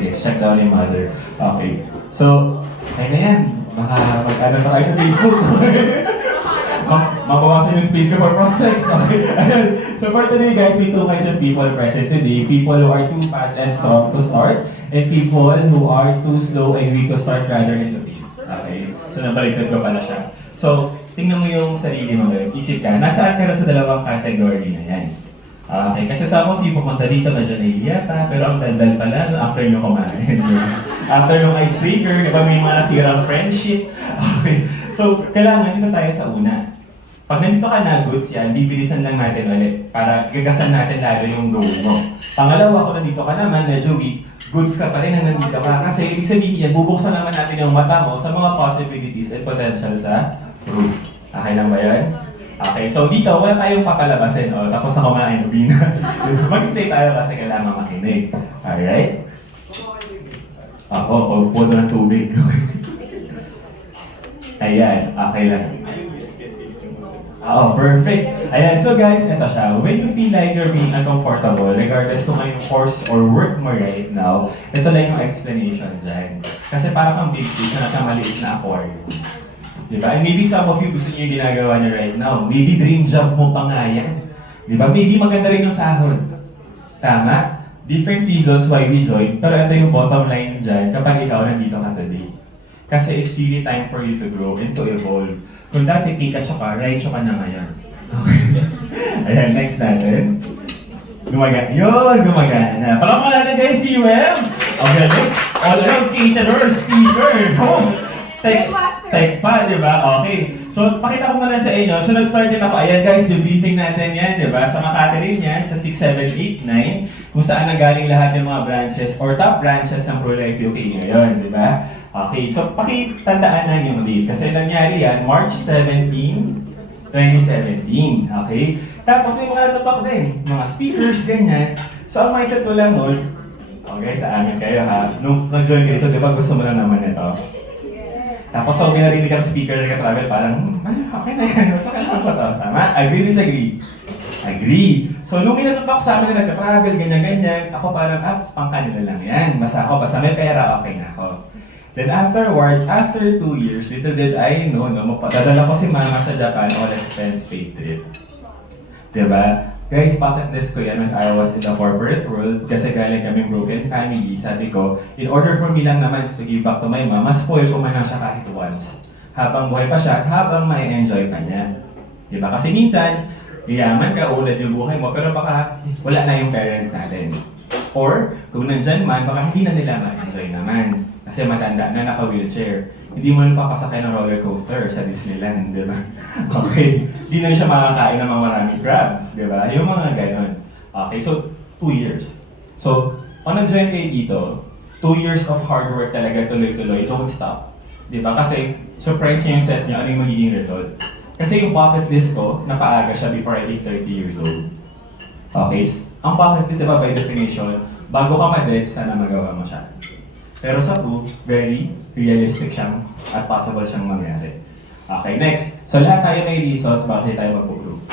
sige, check down yung mother. Okay. So, kaya na yan. Baka mag-ano pa tayo sa Facebook. Mabawasan yung space ko for prospects. Okay. So for today guys, we two kinds of people present today. People who are too fast and strong to start, and people who are too slow and weak to start rather in the field. Okay. So nabaliktad ko pala siya. So, tingnan mo yung sarili mo ngayon. Isip ka, nasaan ka na sa dalawang category na yan? Okay, kasi some of you pumunta dito na dyan nahihiya pa, pero ang daldal pala after nyo kumain. After nung icebreaker, di ba may mga nasirang friendship? Okay, so kailangan dito tayo sa una. Pag nandito ka na, goods yan, bibilisan lang natin ulit para gagasan natin lalo yung goal mo. Pangalawa, kung nandito ka naman, medyo weak, goods ka pa rin na nandito ka. Kasi ibig sabihin yan, bubuksan naman natin yung mata mo sa mga possibilities and potential sa group. Okay lang ba yan? Okay, so dito, wala tayong papalabasin. O, tapos na kumain, uwi na. Mag-stay tayo kasi kailangan makinig. Alright? Ako, pagpuno ng tubig. Ayan, okay lang. Oo, perfect. Ayan, so guys, ito siya. When you feel like you're being uncomfortable, regardless kung anong course or work mo right now, ito lang yung explanation dyan. Kasi para kang big fish na nasa maliit na aquarium. Diba? And maybe some of you gusto niyo yung ginagawa niyo right now. Maybe dream job mo pa nga yan. Diba? Maybe maganda rin yung sahod. Tama? Different reasons why we join, pero ito yung bottom line dyan kapag ikaw nandito ka today. Kasi it's really time for you to grow and to evolve. Kung dati Pikachu ka, Raichu ka na ngayon. Okay. Ayan, next natin. Gumagana. Yun, gumagana na. Palakpakan natin guys, si Wem! Okay, all around caterer, speaker, host. Tech pa, di ba? Okay. So, pakita ko muna sa inyo. So, nag-start din ako. Ayan guys, debriefing natin yan, di ba? Sa Makati rin yan, sa 6, 7, 8, 9, kung saan nagaling lahat yung mga branches or top branches ng ProLife UK ngayon, di ba? Okay, so pakitandaan na yung date. Kasi nangyari yan, March 17, 2017. Okay? Tapos may mga natutok din, mga speakers, ganyan. So, ang mindset ko lang nun, okay, sa amin kayo ha, nung nag-join kayo ito, di ba gusto mo na naman ito? Tapos so, may narinig kang speaker na ka-travel, parang, okay na yan, basta kailangan ko ito. Tama? Agree, disagree? Agree. So, nung may natutok sa amin na nag-travel, ganyan-ganyan, ako parang, pang kanila lang yan. Basta may pera, okay na ako. Then afterwards, after 2 years, little did I know, dadala ko si mama sa Japan, all expense paid trip. Diba? Guys, bucket list ko yan when I was in the corporate world kasi galing kaming broken family. Sabi ko, in order for me lang naman to give back to my mom, mas spoil ko man lang siya kahit once. Habang buhay pa siya, habang may enjoy pa niya. Diba? Kasi minsan, yaman ka, ulad yung buhay mo, pero baka wala na yung parents natin. Or, kung nandyan man, baka hindi na nila ma-enjoy naman. Kasi matanda na naka-wheelchair. Hindi mo lang papasakay ng roller coaster sa Disneyland, di ba? Okay. Hindi na siya makakain ng mga maraming crabs, di ba? Yung mga ganon. Okay, so 2 years. So, kung nag-join kayo dito, 2 years of hard work talaga tuloy-tuloy, don't stop. Di ba? Kasi surprise niyo yung set niyo, ano yung magiging result. Kasi yung bucket list ko, napaaga siya before I hit 30 years old. Okay, ang bucket list, diba, by definition, bago ka ma-dead, sana magawa mo siya. Pero sa 2, very realistic siyang at possible siyang mangyari. Okay, next. So lahat tayo may reasons bakit tayo mag-group.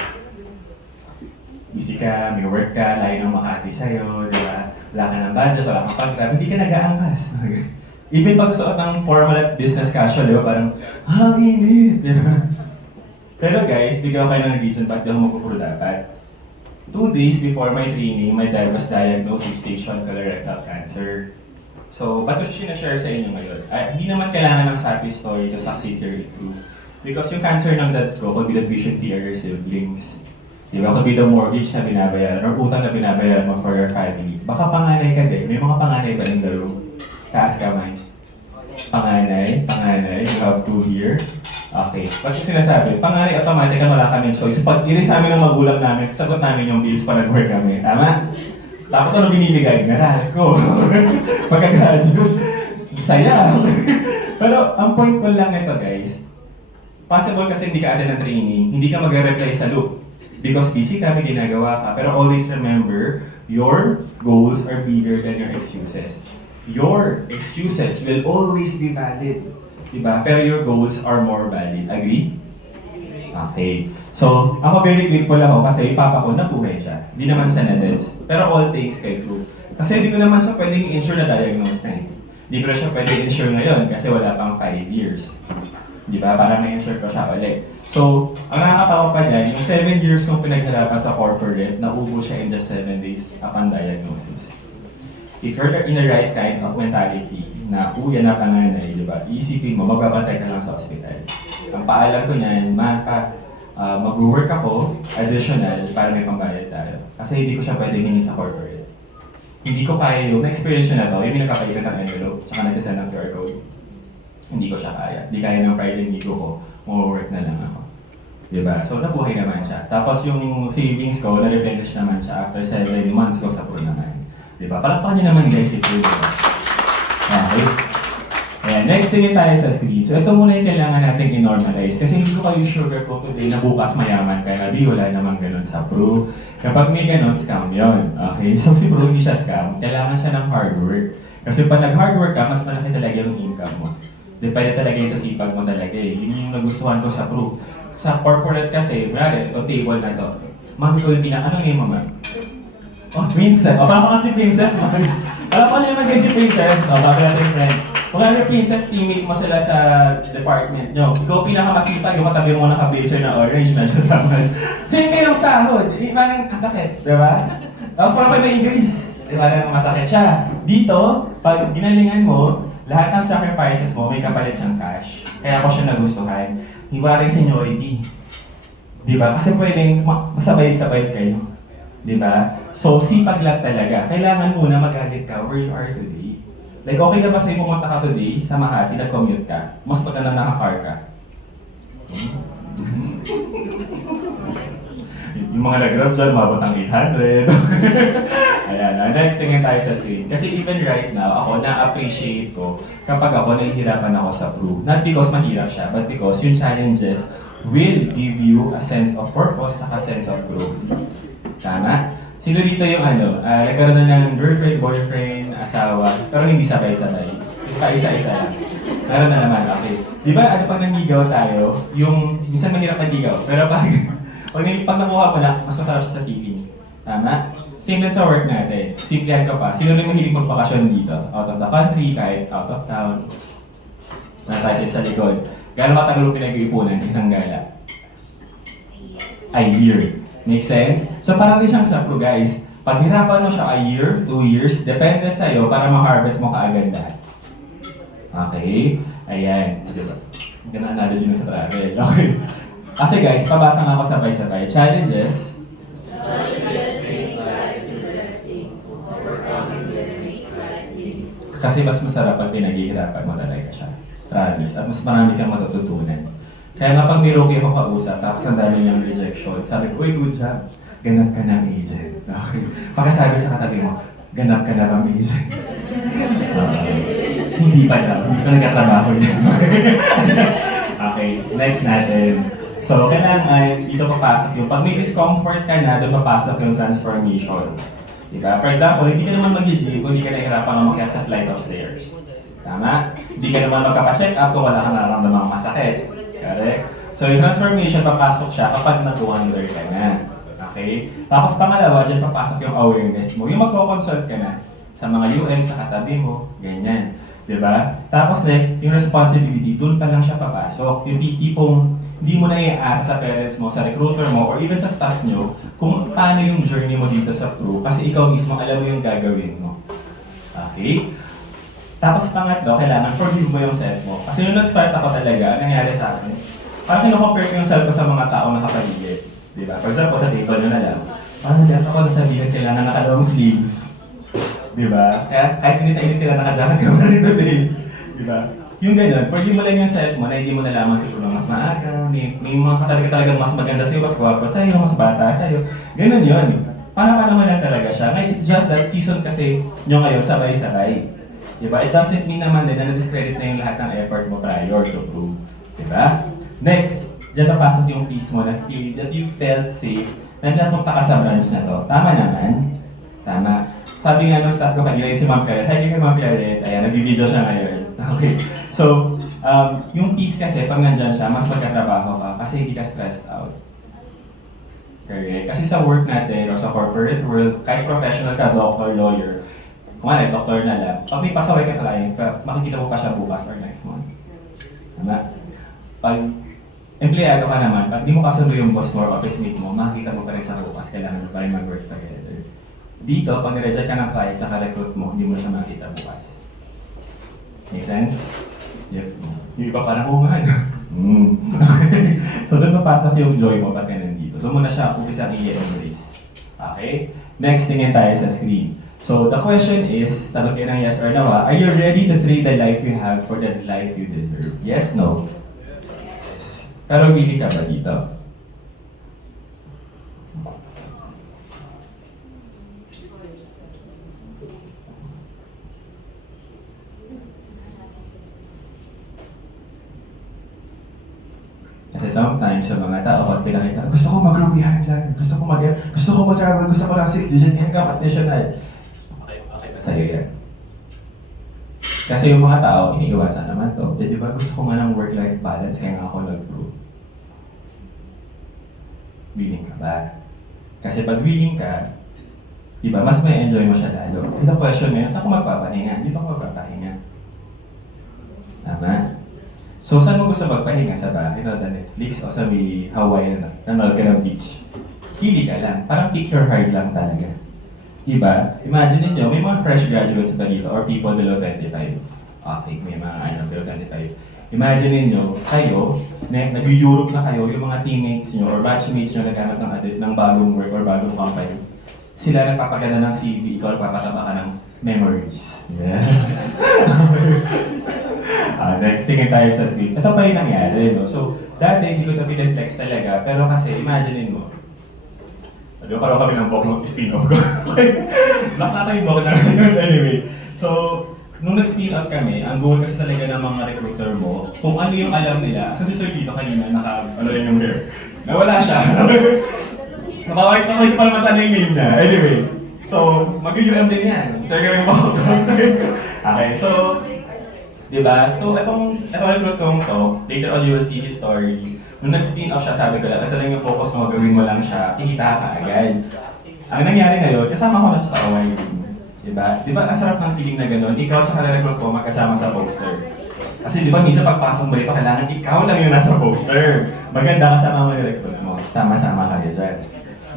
Busy ka, may work ka, layo ng Makati sa'yo, di ba? Wala ka ng budget, wala kang pag-grab, hindi ka nag-aangkas. Even pag-suot ng formal at business casual, di ba? Parang, init, di ba? Pero guys, bigyan ko kayo ng reason bakit ako mag-group dapat. 2 days before my training, my dad was diagnosed with stage 1 colorectal cancer. So, ba't ko siya share sa inyo ngayon? Hindi naman kailangan ng happy story to succeed your through. Because yung cancer ng dad ko could be the tuition fee of your siblings. Diba? Could be the mortgage na binabayaran or utang na binabayaran mo for your family. Baka panganay ka din. May mga panganay ba in the room? Taas kamay. Panganay. You have 2 here. Okay. Ba't yung sinasabi? Panganay, automatic na wala kami choice. Pag iris namin ng magulang namin, sagot namin yung bills pa nag-work kami. Tama? Tapos ano binibigay? Meral ko. Pagka-graduate. Saya. Pero ang point ko lang ito guys, possible kasi hindi ka attend ng training, hindi ka mag-reply sa loop. Because busy ka, may ginagawa ka. Pero always remember, your goals are bigger than your excuses. Your excuses will always be valid. Diba? Pero your goals are more valid. Agree? Okay. So, ako very grateful ako kasi yung papa ko nabuhay siya. Hindi naman siya na-death. Pero all things kay true. Kasi hindi ko naman siya pwedeng i-insure na diagnose na eh. Hindi ko na siya pwedeng i-insure ngayon kasi wala pang 5 years. Di ba? Para may-insure ko siya ulit. So, ang nakakatawa pa niyan, yung 7 years kong pinaghirapan sa corporate, naubo siya in just 7 days upon diagnosis. If you're in the right kind of mentality, na uya na ka nanay, di ba? Iisipin mo, magbabantay ka lang sa ospital. Ang paalam ko niyan, mag-work ako, additional, para may pambayad tayo. Kasi hindi ko siya pwedeng hingin sa corporate. Hindi ko kaya yung experience na to, yung pinagkakaitan ng envelope, tsaka nag-send ng QR code. Hindi ko siya kaya. Hindi kaya ng Friday dito ko, mag-work na lang ako. Diba? So, nabuhay naman siya. Tapos yung savings ko, na-replenish naman siya after 7 months ko sa pro naman. Diba? Palakpakan niyo naman guys, if you're diba? Okay. Ayan, next tingin tayo sa screen. So, ito muna yung kailangan natin i-normalize. Kasi hindi ko kayo sugarcoat today na bukas mayaman kaya nabi, wala naman ganun sa pro. Kapag may ganun, scam yun. Okay? So, si pro hindi siya scam. Kailangan siya ng hard work. Kasi pag nag-hard work ka, mas malaki talaga yung income mo. Depende talaga yung sa sipag mo talaga eh. Yun yung nagustuhan ko sa pro. Sa corporate kasi, brother, ito table na to. Ma'am, ito yung ano ngayon mo, ma'am? Oh, princess. O, baka kasi princess, ma'am. Alam ko naman kayo si princess. O, baka natin friend. Kung ano yung princess, teammate mo sila sa department nyo. Ikaw pinakamasipag, yung katabi mo naka-blazer na orange, medyo naman. Same kayong sahod. Parang masakit, di ba? Tapos parang may increase. Di ba, masakit siya. Dito, pag ginalingan mo, lahat ng sacrifices mo, may kapalit siyang cash. Kaya ako siya nagustuhan. Iba rin seniority. Di ba? Kasi pwedeng masabay-sabay kayo. Di ba? So, sipag lang talaga. Kailangan muna magalit ka where you are today. Like, okay na ba sa'yo pumunta ka today sa Makati, nag-commute ka? Mas maganda naka-car ka. Yung mga nag-grab dyan, mabot ang 800. Ayan, next tingin tayo sa screen. Kasi even right now, ako na-appreciate ko kapag ako nahihirapan ako sa pro. Not because mahirap siya, but because yung challenges will give you a sense of purpose at a sense of growth. Tama? Sino dito yung nagkaroon na ng girlfriend, boyfriend, asawa, pero hindi sabay-sabay. Paisa-isa lang. Meron na naman, okay. Di ba, pag nangigaw tayo, yung, minsan mahirap nangigaw, pero pag nakuha mo na, mas masarap siya sa TV. Tama? Same din sa work natin. Simplihan ka pa. Sino rin mahilig magbakasyon dito? Out of the country, kahit out of town. Tayo sa likod. Gano'ng katagal mo pinag-iipunan isang gala? A year. Make sense? So parang rin siyang sa pro guys. Paghirapan mo siya a year, 2 years, depende sa'yo para ma-harvest mo kaagad lahat. Okay? Ayan. Diba? Ganang analogy mo sa travel. Okay. Kasi guys, pabasa nga ako sabay-sabay. Challenges. Kasi mas masarap pag pinaghihirapan mo talaga siya. Promise. At mas marami kang matututunan. Kaya nga pag may rookie ako kausap, tapos ang dami niyang rejection, sabi ko, uy, good job. Ganap ka ng agent. Okay. Pagkasabi sa katabi mo, ganap ka na bang agent? Hindi pa daw. Hindi pa nagkatrabaho niya. Okay, next natin. So, kailangan dito papasok yung, pag may discomfort ka na, doon papasok yung transformation. Diba? For example, hindi ka naman mag-gym kung hindi ka nahihirapan umakyat sa flight of stairs. Tama? Hindi ka naman magkapa-check up kung wala kang nararamdamang masakit. Correct? So, yung transformation, papasok siya kapag nag-wonder ka na. Okay? Tapos pangalawa, dyan papasok yung awareness mo. Yung magko-consult ka na sa mga UM, sa katabi mo, ganyan. Diba? Tapos yung responsibility, doon pa lang siya papasok. Yung tipong hindi mo na iaasa sa parents mo, sa recruiter mo, or even sa staff nyo, kung paano yung journey mo dito sa pro, kasi ikaw mismo alam mo yung gagawin mo. Okay? Tapos pangatlo, kailangan forgive mo yung self mo. Kasi nung nag-start ako talaga, nangyari sa akin, parang kino-compare ko yung self ko sa mga tao nakapaligid. Diba? For example, sa table nyo na lang, parang lahat ako nasabihin kailangan nakadawang sleeves. Diba? Kaya kahit hindi tayo tila nakajacket ka pa rin today. Diba? Yung ganun, forgive mo lang yung self mo na hindi mo nalaman siguro mas maaga, may mga talagang mas maganda sa'yo, mas gwapo sa'yo, mas bata sa'yo. Ganun yun. Paano lang talaga siya. Ngayon, it's just that season kasi nyo ngayon sabay-sabay. Diba? It doesn't mean naman din na na-discredit na yung lahat ng effort mo prior to prove. Diba? Next, dyan papasok yung piece mo na feel that you felt safe na napunta ka sa branch na to. Tama naman. Tama. Sabi nga nung staff ko kanina, si Ma'am Claret, hi kay Ma'am Claret, ayan, nag-video siya ngayon. Okay. So, yung piece kasi, pag nandyan siya, mas magkatrabaho ka kasi hindi ka stressed out. Correct? Kasi sa work natin, o sa corporate world, kahit professional ka, doctor, lawyer, Kumari, doktor na lang. Pag may pasaway ka sa client, makikita mo pa siya bukas or next month. Tama? Pag empleyado ka naman, pag di mo kasundo yung boss mo or office mate mo, makikita mo pa rin siya bukas. Kailangan mo pa rin mag-work together. Dito, pag nireject ka ng client at recruit mo, hindi mo siya makita bukas. Make sense? Yep. Yung iba parang, oo nga. So doon papasok yung joy mo pag ka nandito. Doon mo na siya umpisa i-embrace. Okay? Next, tingin tayo sa screen. So the question is, sagot kayo ng yes or no, are you ready to trade the life you have for the life you deserve? Yes, no? Pero willing ka ba dito? Kasi sometimes yung mga tao, pag pinakita, gusto ko mag-grow behind line, gusto ko mag-travel, gusto ko lang 6-digit income, additional. Okay ba sa'yo yan? Kasi yung mga tao, iniiwasan naman to. Di ba gusto ko nga ng work-life balance, kaya nga ako nag-grow. Willing ka ba? Kasi pag willing ka, di ba, mas may enjoy mo siya lalo. The question ngayon, saan ko magpapahinga? Dito ako magpapahinga. Tama? So, saan mo gusto magpahinga? Sa bahay, no, the Netflix, o sa may Hawaii na nanood ka ng beach? Pili ka lang. Parang pick your heart lang talaga. Diba? Imagine niyo may mga fresh graduates ba dito or people below 25? Okay, may mga below 25. Imagine niyo kayo, nag-Europe na kayo, yung mga teammates niyo or batchmates niyo naghanap ng bagong work or bagong company. Sila nagpapaganda ng CV, ikaw nagpapataba ka ng memories. Yes. Next, tingin tayo sa screen. Ito pa yung nangyari, no? So, dati hindi ko ito pineflex talaga, pero kasi imagine mo, sabi ko, parang kami ng bokong spin-off ko. Nakata yung bokong na anyway. So, nung nag-spin-off kami, ang goal kasi talaga ng mga recruiter mo, kung ano yung alam nila, kasi sir dito kanina, ano rin yung hair. Nawala siya. Nakawait ko pa naman sana yung name niya. Anyway, so, mag-UM din yan. So, gawin mo. Okay, so, diba? So, itong recruit kong to, later on you will see his story. Nung nag-spin off siya, sabi ko lang, ito lang yung focus mo, gawin mo lang siya, kikita ka agad. Ang nangyari ngayon, kasama ko na siya sa OY. Diba? Diba, ang sarap ng feeling na gano'n, ikaw at recruit ko magkasama sa poster. Kasi diba, minsan pagpasok mo rito, kailangan ikaw lang yung nasa poster. Maganda kasama mo yung recruit mo, sama-sama kayo dyan.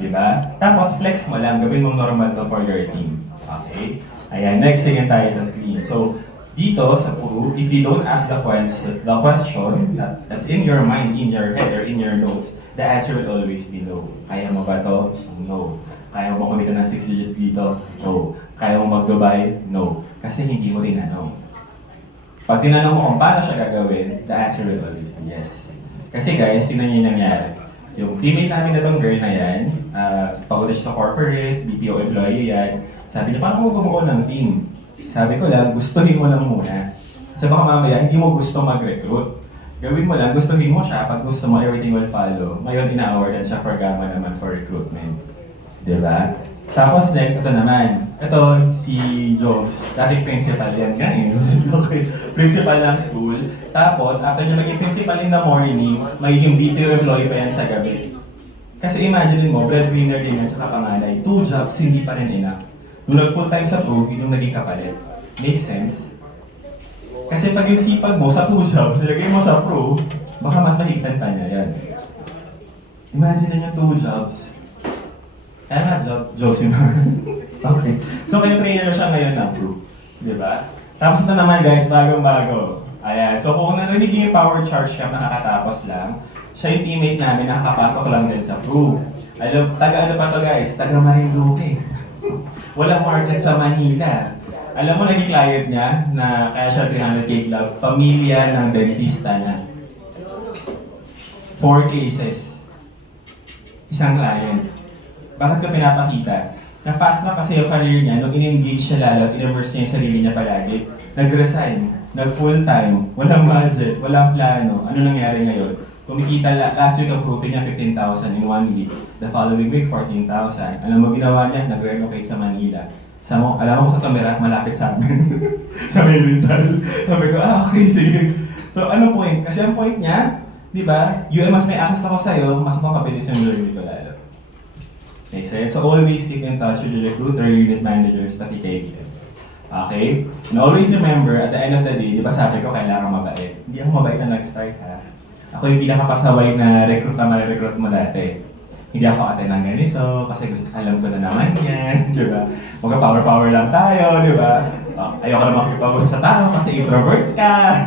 Diba? Tapos, flex mo lang, gawin mo normal to for your team. Okay? Ayan, next tingin tayo sa screen. So, dito sa Puru, if you don't ask the question that's in your mind, in your head, or in your notes, the answer will always be no. Kaya mo ba to? No. Kaya mo ba kumita ng 6 digits dito? No. Kaya mo mag-Dubai? No. Kasi hindi mo tinanong. Pag tinanong mo kung paano siya gagawin, the answer will always be yes. Kasi guys, tingnan niyo yung nangyari. Yung teammate namin na tong girl na yan, pagod siya sa corporate, BPO employee yan, sabi niya, paano mo gumuo ng team? Sabi ko lang, gustuhin mo lang muna. Kasi baka mamaya, hindi mo gusto mag-recruit. Gawin mo lang, gustuhin mo siya, pag gusto mo, everything will follow. Ngayon, ina-awardan siya for Gamma naman for recruitment. Diba? Tapos next, ito naman. Ito, si Jones. Dating principal yan, guys. Okay. Principal ng school. Tapos, after niya maging principal in the morning, magiging BPO employee pa yan sa gabi. Kasi imagine mo, breadwinner din yan, tsaka panganay. 2 jobs, hindi pa rin enough. Nung nag-full time sa Pro, yun yung naging kapalit. Makes sense? Kasi pag yung sipag mo sa 2 jobs, ilagay mo sa Pro, baka mas mahigtan pa niya yan. Imagine niyo 2 jobs. Kaya nga, Josie Okay. So, kayo trainer siya ngayon na Pro. Diba? Tapos ito naman guys, bagong-bago. Ayan. So, kung narinig yung power charge cam nakakatapos lang, siya yung teammate namin, nakakapasok lang din sa Pro. Alam, taga ano pa to guys? Taga Marinduque. Walang market sa Manila. Alam mo, naging client niya na kaya siya 300K club, pamilya ng dentista niya. 4 cases. Isang client. Bakit ko pinapakita? Na-fast na kasi yung career niya, nung in-engage siya lalo, in-immerse niya yung sarili niya palagi. Nag-resign, nag-full time, walang budget, walang plano. Ano nangyari ngayon? Kumikita last week ang profit niya 15,000 in 1 week. The following week, 14,000. Alam mo ginawa niya? Nag-relocate sa Manila. Alam mo sa Tamerat, malapit sa amin. Sa may Rizal. Sabi ko, okay, sige. So, ano point? Kasi ang point niya, di ba, mas may access ako sa'yo, mas makapabilis yung learning ko lalo. Makes sense? So, always keep in touch with your recruiter, unit managers, pati KBM. Okay? And always remember, at the end of the day, di ba sabi ko kailangan mabait? Hindi ako mabait na nag-start ha. Ako yung pinakapasaway na recruit na marirecruit mo dati. Hindi ako ate ng ganito, kasi gusto, alam ko na naman yan, di ba? Magka-power-power lang tayo, di ba? Ayoko na makipag-usap sa tao kasi introvert ka.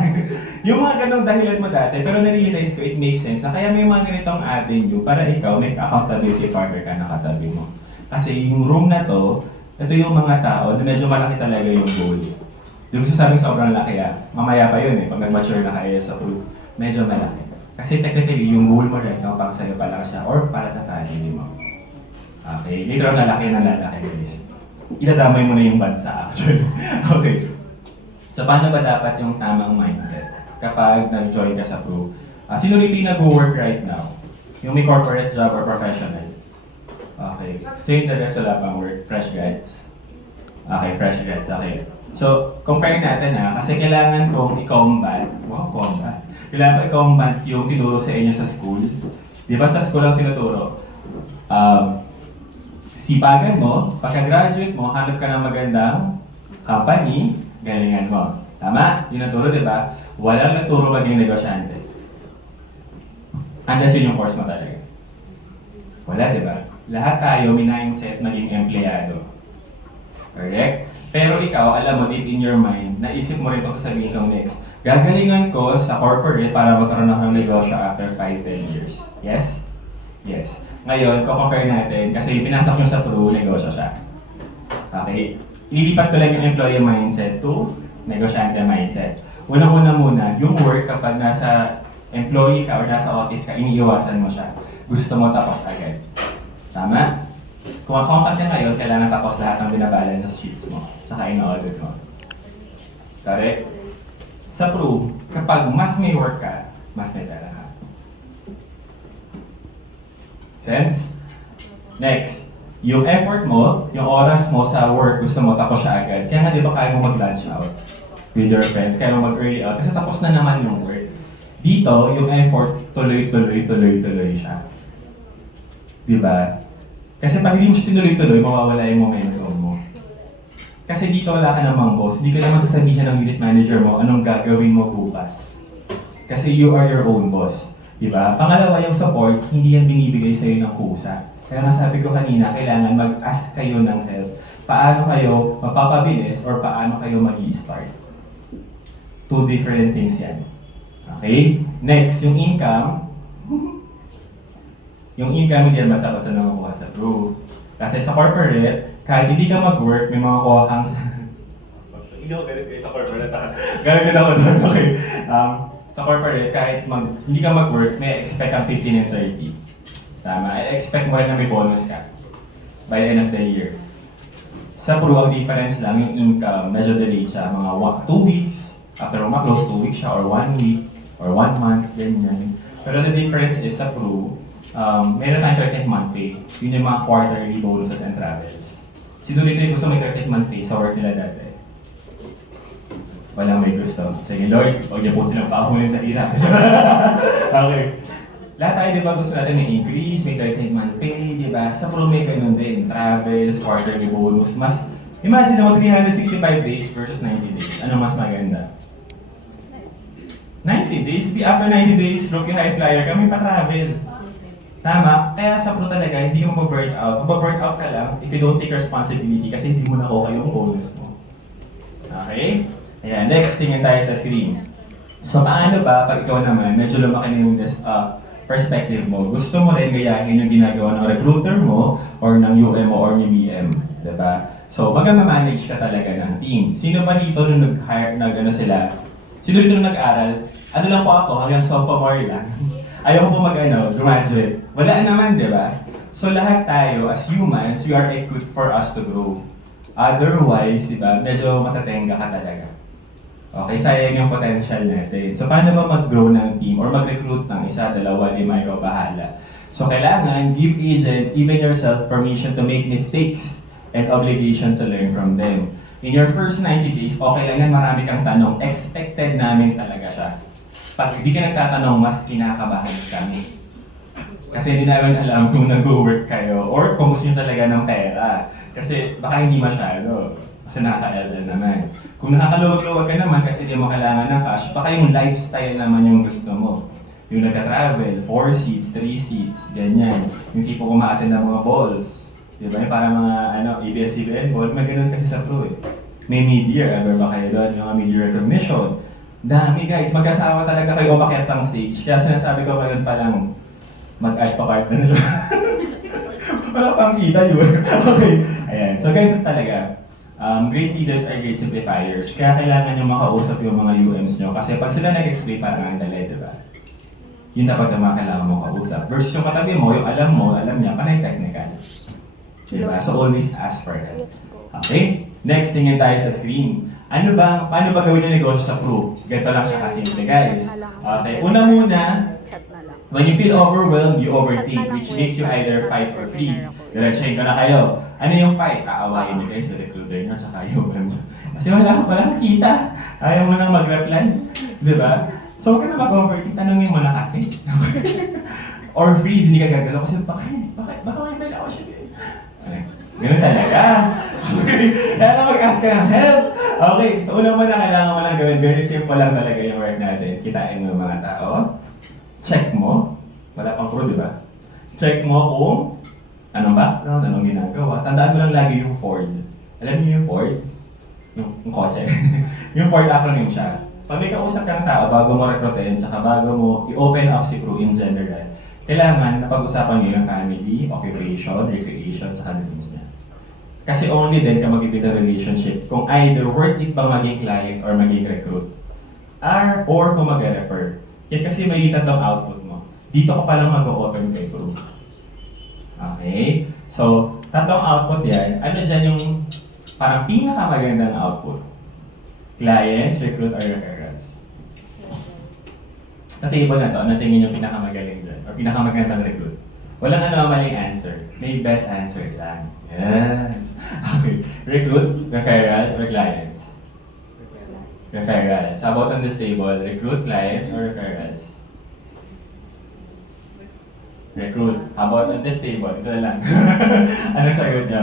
Yung mga ganong dahilan mo dati, pero na-realize ko it makes sense na kaya may mga ganitong avenue para ikaw may accountability partner ka na katabi mo. Kasi yung room na to, ito yung mga tao na medyo malaki talaga yung goal. Yung sasabing sobrang laki mamaya pa yun pag nag-mature na kayo sa group, medyo malaki. Kasi technically, yung goal mo right now, pang sa'yo pa lang siya or para sa family mo. Okay, later on lalaki na lalaki guys. Idadamay mo na yung bansa actually. Okay. So paano ba dapat yung tamang mindset kapag nag-join ka sa group? Sino rito yung nag-work right now? Yung may corporate job or professional? Okay. So yung talaga wala pang work, fresh grads? Okay, fresh grads. Okay. So, compare natin kasi kailangan kong i-combat. Wow, combat. Kailangan ko i-combat yung tinuro sa inyo sa school. Di ba sa school ang tinuturo? Sipagan mo, pagka-graduate mo, hanap ka ng magandang company, galingan mo. Tama? Yun ang turo, di ba? Walang naturo maging negosyante. Unless yun yung course mo talaga. Wala, di ba? Lahat tayo may mindset maging empleyado. Correct? Pero ikaw, alam mo, deep in your mind, naisip mo rin ito sabihin kong next. Gagalingan ko sa corporate para magkaroon ako ng negosyo after 5-10 years. Yes? Yes. Ngayon, compare natin, kasi pinasok nyo sa pro, negosyo siya. Okay? Ililipat ko lang yung employee mindset to negosyante mindset. Unang-una muna, yung work kapag nasa employee ka or nasa office ka, iniiwasan mo siya. Gusto mo tapos agad. Tama? Kung accountant ka ngayon, kailangan tapos lahat ng binabalance sa sheets mo. Saka in-audit mo. Correct? Sa pro, kapag mas may work ka, mas may pera ka. Sense? Next, yung effort mo, yung oras mo sa work, gusto mo tapos siya agad. Kaya nga di ba kaya mo mag-lunch out with your friends, kaya mo mag-early out, kasi tapos na naman yung work. Dito, yung effort, tuloy-tuloy siya. Di ba? Kasi pag hindi mo siya tinuloy-tuloy, mawawala yung momentum mo. Kasi dito wala ka namang boss, hindi ka naman sasabihin ng unit manager mo anong gagawin mo bukas. Kasi you are your own boss. Diba? Pangalawa, yung support, hindi yan binibigay sa'yo ng kusa. Kaya masabi ko kanina, kailangan mag-ask kayo ng help. Paano kayo mapapabilis or paano kayo mag-i-start. Two different things yan. Okay? Next, yung income. Yung income hindi yan basta-basta na makuha sa true. Kasi sa corporate, kahit hindi ka mag-work, may mga kuha kang hindi ako ganit kayo sa corporate Ganit ako doon, okay. Sa corporate, kahit hindi ka mag-work, may expect kang 15 and 30. Tama? I-expect mo rin na may bonus ka by the end of the year. Sa pro, ang difference lang, yung income, medyo delayed siya. Mga 2 weeks, after ma-close, 2 weeks siya, or 1 week, or 1 month, ganyan. Pero the difference is sa pro, meron tayong 13th month pay. Yun yung mga quarterly bonuses and travels. Sino dito yung gusto may 13th month pay sa work nila dati? Walang may gusto. Sige Lord, huwag niya po silang paahulin sa hirap. Okay. Lahat tayo, di ba, gusto natin may increase, may 13th month pay, di ba? Sa pro may ganun din, travels, quarterly bonus. Mas, imagine mo 365 days versus 90 days. Ano mas maganda? 90 days? After 90 days, rookie high flyer kami pa-travel. Tama? Kaya sa pro talaga, hindi mo mag-burn out. Mag-burn out ka lang if you don't take responsibility kasi hindi mo nakuha yung bonus mo. Okay? Ayan, next, tingin tayo sa screen. So, paano ba, pag ikaw naman, medyo lumaki na yung perspective mo, gusto mo rin gayahin yung ginagawa ng recruiter mo or ng UM mo or ng BM, diba? So, mag-manage ka talaga ng team. Sino ba dito nung nag-hire, sino dito nung nag-aral? Ano lang po ako, hanggang sophomore lang. Ayaw ko po graduate. Wala naman, di ba? So, lahat tayo, as humans, we are equipped for us to grow. Otherwise, di ba, medyo matatenga ka talaga. Okay, sayang yung potential natin. So, paano ba mag-grow ng team or mag-recruit ng isa, dalawa, lima, ikaw bahala? So, kailangan give agents, even yourself, permission to make mistakes and obligation to learn from them. In your first 90 days, okay lang yan, marami kang tanong. Expected namin talaga siya. Pag hindi ka nagtatanong, mas kinakabahan kami. Kasi hindi namin alam kung nag-work kayo or kung gusto nyo talaga ng pera. Kasi baka hindi masyado. Kasi nakaka-LL naman. Kung nakakaluwag-luwag ka naman kasi hindi mo kailangan ng cash, baka yung lifestyle naman yung gusto mo. Yung nagka-travel, 4 seats, 3 seats, ganyan. Yung tipo kumakatin ng mga balls. Di ba? Yung parang mga ABS-CBN ball, may ganun kasi sa pro eh. May mid-year, ever ba kayo doon? Yung mid-year recognition. Dami guys, mag-asawa talaga kayo umakyat ng stage. Kaya sinasabi ko ngayon pa lang, mag-add to cart na siya. Wala pang kita yun. Okay. Ayan. So guys, talaga. Great leaders are great simplifiers. Kaya kailangan nyo makausap yung mga UMs nyo. Kasi pag sila nag-explain, parang ang dali, di ba? Yun dapat ang mga kailangan mong kausap. Versus yung katabi mo, yung alam mo, alam niya, panay technical. Diba? So always ask for help. Okay? Next, tingin tayo sa screen. Paano ba gawin yung negosyo sa Pro? Ganito lang siya kasimple, guys. Okay, una muna, when you feel overwhelmed, you overthink, which makes you either fight or freeze. Diretsahin ko na kayo. Ano yung fight? Aawayin niyo guys, sa recruiter nyo, tsaka yung kasi wala ka pala nakita. Ayaw mo nang mag-reply. Diba? So, huwag ka na mag-overthink, tanongin mo na kasi. Or freeze, hindi ka gagalaw kasi baka may ako siya. Ganun talaga. Kaya na mag-ask ka ng help. Okay, so una mo na kailangan mo lang gawin. Very simple lang talaga yung work natin. Kitain mo yung mga tao. Check mo. Wala pang pro, di ba? Check mo kung anong background, anong ginagawa. Tandaan mo lang lagi yung Ford. Alam niyo yung Ford? Yung kotse. Yung Ford acronym siya. Pag may kausap kang tao, bago mo recruitin, tsaka bago mo i-open up si Pro in general, kailangan napag-usapan niyo yung family, occupation, recreation, tsaka dreams niya. Kasi only then ka mag-build a relationship kung either worth it bang maging client or maging recruit. Or kung mag-refer. Yan kasi may tatlong output mo. Dito ko palang mag-open kay Pro. Okay? So, tatlong output yan. Ano dyan yung parang pinakamagandang output? Clients, recruit, or referrals? Sa table na to, ano tingin yung pinakamagaling dyan? Or pinakamagandang recruit? Walang maling answer. May best answer lang. Yes! Okay. Recruit, referrals, or clients? Referrals. How about on this table? Recruit, clients, or referrals? Recruit. How about on this table? Ito na lang. Anong sagot niyo?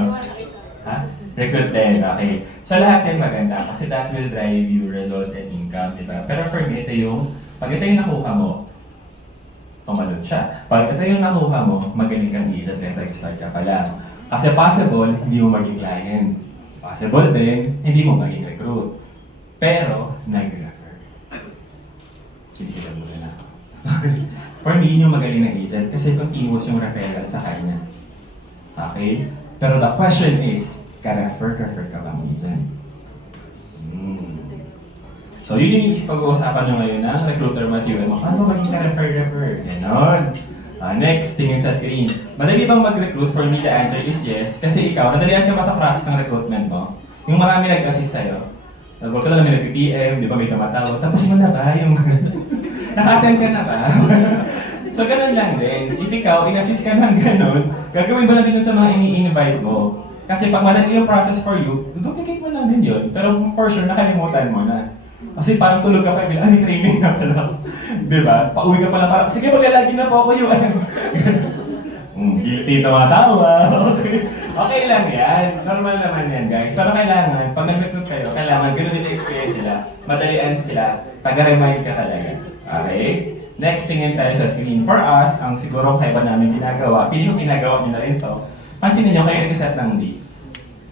Ha? Recruit din. Okay. So lahat din maganda kasi that will drive you results and income, di ba? Pero for me, ito yung, pag ito yung nakuha mo, tumalun siya. Pag ito yung nakuha mo, magaling kang lead at start ka pa lang. Kasi possible, hindi mo maging client. Possible din, hindi mo maging recruit. Pero, nag-refer. Kinikita mo na ako. For me, yun yung magaling na agent kasi continuous yung referral sa kanya. Okay? Pero the question is, ka-refer ka bang agent? So, yun yung pag-uusapan nyo ngayon ng recruiter material mo. Ano maging ka-refer? Ganon. Next, tingin sa screen. Madali bang mag-recruit? For me, the answer is yes. Kasi ikaw, nadalian ka ba sa process ng recruitment mo? Yung marami nag-assist sa'yo. Nag-work ka na may nag-PM, di ba may tumatawag. Tapos mo na ba yung... Naka-attend ka na ba? So, ganun lang din. If ikaw, in-assist ka ng ganun, gagawin mo na din sa mga ini-invite mo. Kasi pag madali yung process for you, duplicate mo lang din yun. Pero for sure, nakalimutan mo na. Kasi parang tulog ka pa, may training na pala. Diba? Pauwi ka pala parang, sige, maglalagi na po ako yun. Guilty tumatawa. Okay lang yan. Normal naman yan, guys. Pero kailangan, pag nag-recruit kayo, kailangan ganun din experience sila. Madalian sila. Taga-remind ka talaga. Okay? Next, tingin tayo sa screen. For us, ang siguro kaiba namin ginagawa, piling yung ginagawa nyo na rin to, pansinin nyo kayo nag-set ng dates.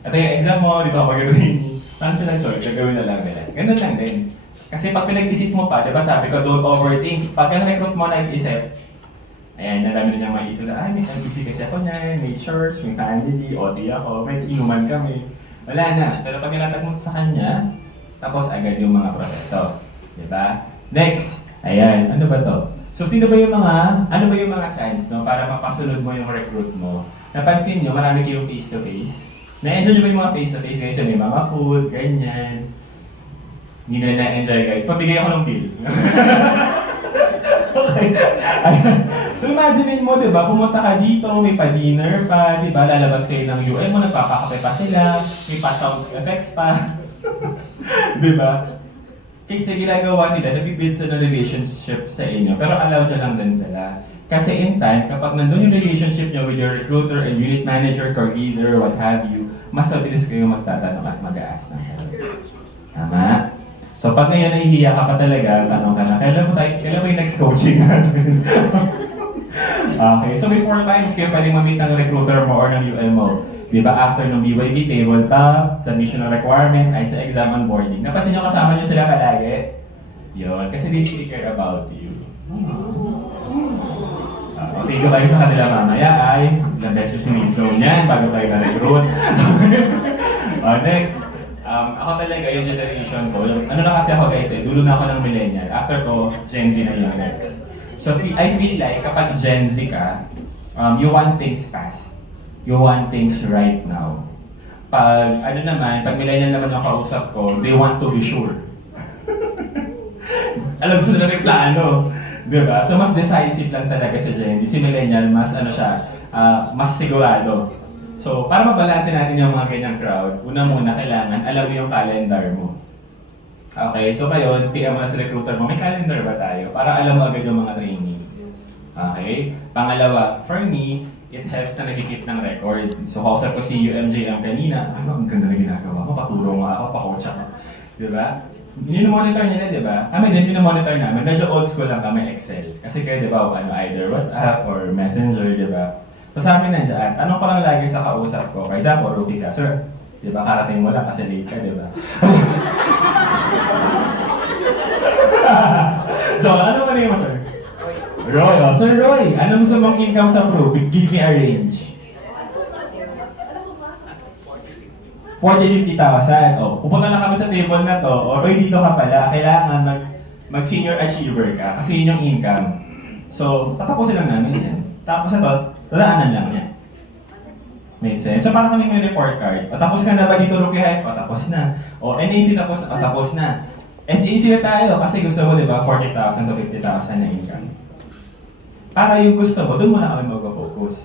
At yung exam mo, dito ako mag-gawin. Pansinin ng choice, gagawin na lang nila. Ganun lang din. Kasi pag pinag-isip mo pa, diba sabi ko, don't overthink. Pag ang recruit mo na isip, ayan, nadami na niyang maisip na, may busy kasi ako niyan, may church, may family, OT ako, may inuman kami. Wala na. Pero pag nilatag mo sa kanya, tapos agad yung mga proseso. Diba? Next, ayan, ano ba to? So, ano ba yung mga chance, no, para mapasunod mo yung recruit mo? Napansin nyo, marami kayong face-to-face. Na-enjoy nyo ba yung mga face-to-face? Kasi may mga food, ganyan. Hindi na na-enjoy, guys. Pabigay ako ng bill. Okay. So imagine mo, di ba, pumunta ka dito, may pa-dinner pa, di ba, lalabas kayo ng UM mo, nagpapakape pa sila, may pa-sound effects pa. Di ba? Kasi ginagawa nila, nag-build sila ng relationship sa inyo, pero allow nyo lang din sila. Kasi in time, kapag nandun yung relationship nyo with your recruiter and unit manager, core leader, what have you, mas mabilis kayo magtatanong at mag-a-ask ng help. Tama? So pag ngayon nahihiya ka pa talaga, tanong ka na, kailan mo yung next coaching natin? Okay, so may 4 times kayo pwedeng ma-meet ng recruiter mo or ng UM mo. Di ba, after ng BYB, tabletop, submission of requirements, ISA exam, onboarding. Napansin nyo kasama nyo sila palagi? Yun, kasi they really care about you. Thank you kayo sa kanila mamaya ay na-best yung sinintro niyan bago tayo na-recruit. Next, ako talaga yung generation ko. Ano na kasi ako guys dulo na ako ng millennial. After ko, Gen Z na yung next. So I feel like kapag Gen Z ka, you want things fast. You want things right now. Pag millennial naman yung kausap ko, they want to be sure. Alam gusto nila may plano. Diba? So mas decisive lang talaga si Gen Z. Si millennial, mas mas sigurado. So para mabalansin natin yung mga ganyang crowd, una muna kailangan alam mo yung calendar mo. Okay, so ngayon, PM mo na sa recruiter mo, may calendar ba tayo? Para alam mo agad yung mga training. Okay? Pangalawa, for me, it helps na nag-keep ng record. So kausap ko si UMJM kanina, ang ganda na ginagawa ko, paturo nga ako, pa-coach ako. Diba? Monitor nila, di ba? Kami din, monitor namin. Medyo old school lang kami, Excel. Kasi kayo, di ba, either WhatsApp or Messenger, di ba? So sa amin nandiyan, tanong ko lang lagi sa kausap ko. For example, Ruby ka, sir, di ba, karating mo lang kasi late ka, di ba? Joel, ano ba name mo, sir? Roy, oh. Sir Roy, anong gusto mong income sa Pro? Give me a range. 40,000-50,000. Oh, pupunta na kami sa table na to. O, Roy, dito ka pala. Kailangan mag-senior achiever ka kasi yun yung income. So, tatapusin lang namin yan. Tapos ito, dadaanan lang yan. Make sense? So, parang kami may report card. O, tapos ka na ba dito, Rookie Hype? O, tapos na. O, NAC tapos na. O, tapos na. SAC na tayo kasi gusto mo, di ba, 40,000 to 50,000 na income. Para yung gusto mo, doon muna kami mag-focus.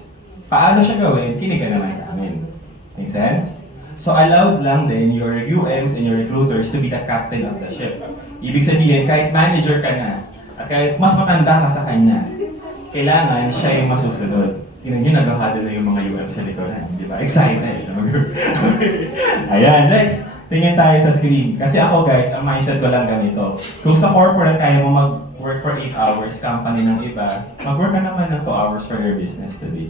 Paano siya gawin? Kinig ka naman sa amin. Make sense? So allowed lang din your UMs and your recruiters to be the captain of the ship. Ibig sabihin, kahit manager ka na, at kahit mas matanda ka sa kanya, kailangan siya yung masusunod. Tingnan nyo, nag-huddle na yung mga UMs sa likuran. Di ba? Excited. Ayan, next. Tingin tayo sa screen. Kasi ako guys, ang mindset ko lang ganito. Kung sa corporate kaya mo mag-work for 8 hours, company ng iba, mag-work ka naman ng 2 hours for your business today.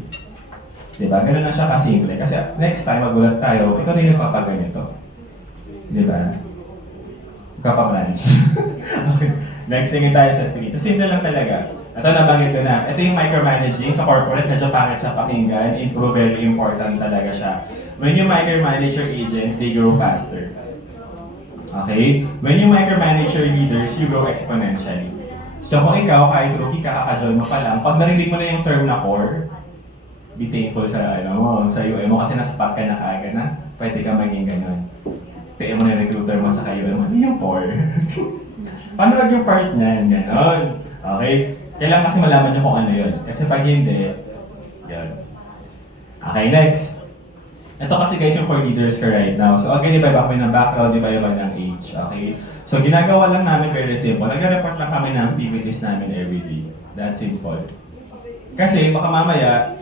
Diba? Ganun na siya kasimple. Kasi next time, magulat tayo, ikaw na yung papaganito. Diba? Kapaplanch. Okay. Next, tingin tayo sa screen. So, simple lang talaga. Ito, nabanggit ko na. Ito yung micromanaging. Sa corporate, medyo pangit siya pakinggan. Improve, very important talaga siya. When you micromanage your agents, they grow faster. Okay? When you micromanage your leaders, you grow exponentially. So, kung ikaw, kahit rookie ka, kaka-join mo pa lang, pag narinig mo na yung term na core, be thankful sa UM mo kasi na-spot ka na kaagad na pwede ka maging ganun. PM mo na yung recruiter mo sa UM mo, hindi yung core. Paano wag yung part niyan? Ganon. Okay? Kailangan kasi malaman nyo kung ano yun. Kasi pag hindi, yun. Okay, next. Ito kasi guys yung core leaders ka right now. So again, iba kami ng background, iba ng age. Okay? So ginagawa lang namin very simple. Nag-report lang kami ng activities namin every day. That's simple. Kasi baka mamaya,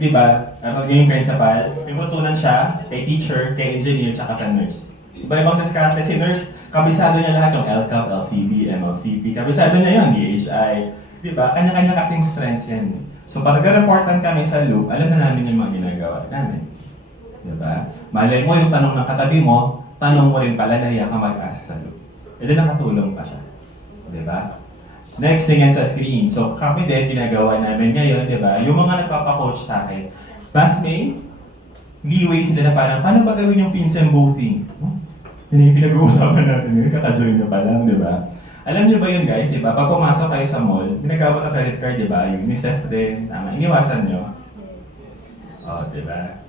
di ba, magiging principal, pinutunan siya kay teacher, kay engineer, tsaka sa nurse. Iba-ibang diskarte si nurse, kabisado niya lahat yung LCAP, LCB, MLCP, kabisado niya yun, DHI. Di ba? Kanya-kanya kasing strengths yan. So pag nag-reportan kami sa loop, alam na namin yung mga ginagawa namin. Di ba? Malay mo yung tanong ng katabi mo, tanong mo rin pala na ka mag-ask sa loop. E di nakatulong pa siya. Di ba? Next thing yan sa screen. So kami din, ginagawa namin ngayon, di ba? Yung mga nagpapakoach sa akin, classmates, leeway sila na parang, paano ba gawin yung fins and boothing? Yun yung pinag-uusapan natin ngayon, kaka-join nyo pa lang, di ba? Alam niyo ba yun guys, di ba? Pag pumasok kayo sa mall, ginagawa na credit card, di ba? Yung UNICEF din, tama. Iniwasan nyo. Oh, di ba?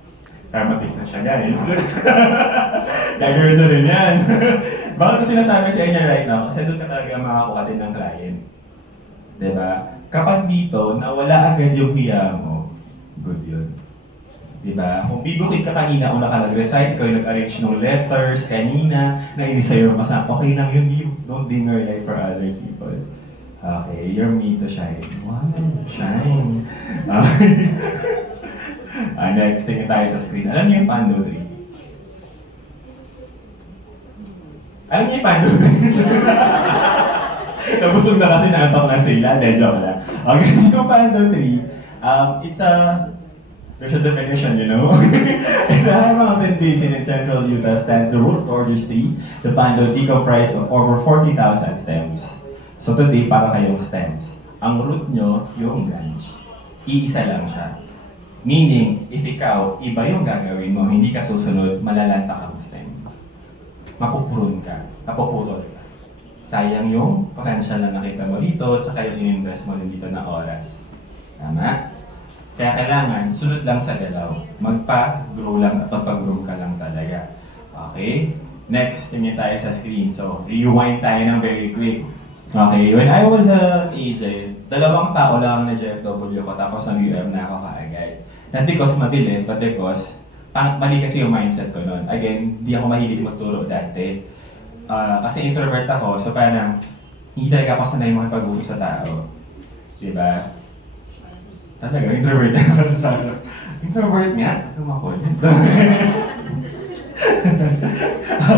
Karma business siya guys. Dagger na rin yan. Bakit ko sinasabi sa inyo right now? Kasi doon ka talaga makakuha din ng client. Diba? Kapag dito, nawala agad yung hiya mo, good yun. Diba? Kung bibukid ka kanina, una ka nag-recite, ikaw yung nag-arrange ng letters kanina, nainis sa'yo, okay lang yun, don't dim your light for other people. Okay, you're made to shine. Wow, shine. Okay. Next, tingin tayo sa screen. Alam niyo yung Pando Tree? Alam niyo yung Pando Tree? Nabusog na kasi naantok na sila. Hindi, joke lang. Okay, so yung Pando Tree, it's a there's a definition, you know? In the high mountain basin in central Utah stands the roots storage tree. The Pando Tree comprised of over 40,000 stems. So today, para kayong stems. Ang root nyo, yung branch. Iisa lang siya. Meaning, if ikaw, iba yung gagawin mo, hindi ka susunod, malalanta kang stem. Mapupurun ka, napuputol ka. Sayang yung potential na nakita mo dito, tsaka yung in-invest mo dito na oras. Tama? Kaya kailangan, sunod lang sa galaw. Magpa-grow lang at magpa-grow ka lang talaga. Okay? Next, tingin tayo sa screen. So, rewind tayo ng very quick. Okay, when I was an AJ, 2 tao lang na JFW ko, tapos nag-UM na ako kaagad. Not because mabilis, but because mali kasi yung mindset ko noon. Again, hindi ako mahilig magturo dati. Kasi introvert ako, so parang hindi talaga ako sanay makipag-usap sa tao. Diba? Talaga, introvert ako sa introvert nga? Kumakulit.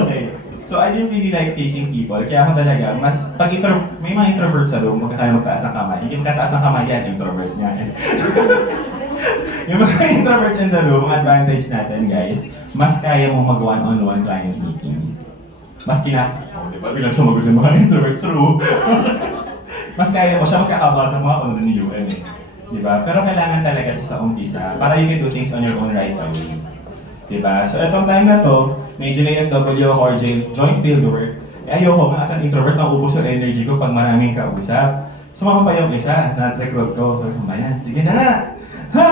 Okay. So I didn't really like facing people, kaya ako talaga, mas pag may mga introverts sa room, huwag tayo magtaas ng kamay. Hindi magkataas ng kamay yan, introvert nga. Yung mga introverts in the room, ang advantage natin guys, mas kaya mo mag one-on-one client meeting. Mas diba? Bilang sumagot yung mga introvert, true. Mas kaya mo siya, mas kakabot ng mga kuno ni UM eh. Diba? Pero kailangan talaga siya sa umpisa para you can do things on your own right away. Diba? So itong time na to, medyo na FW ako or joint field work. Ayoko nga as an introvert, naubos yung energy ko pag maraming kausap. Sumama pa yung isa, na-recruit ko. So, sumayan, sige na! Ha!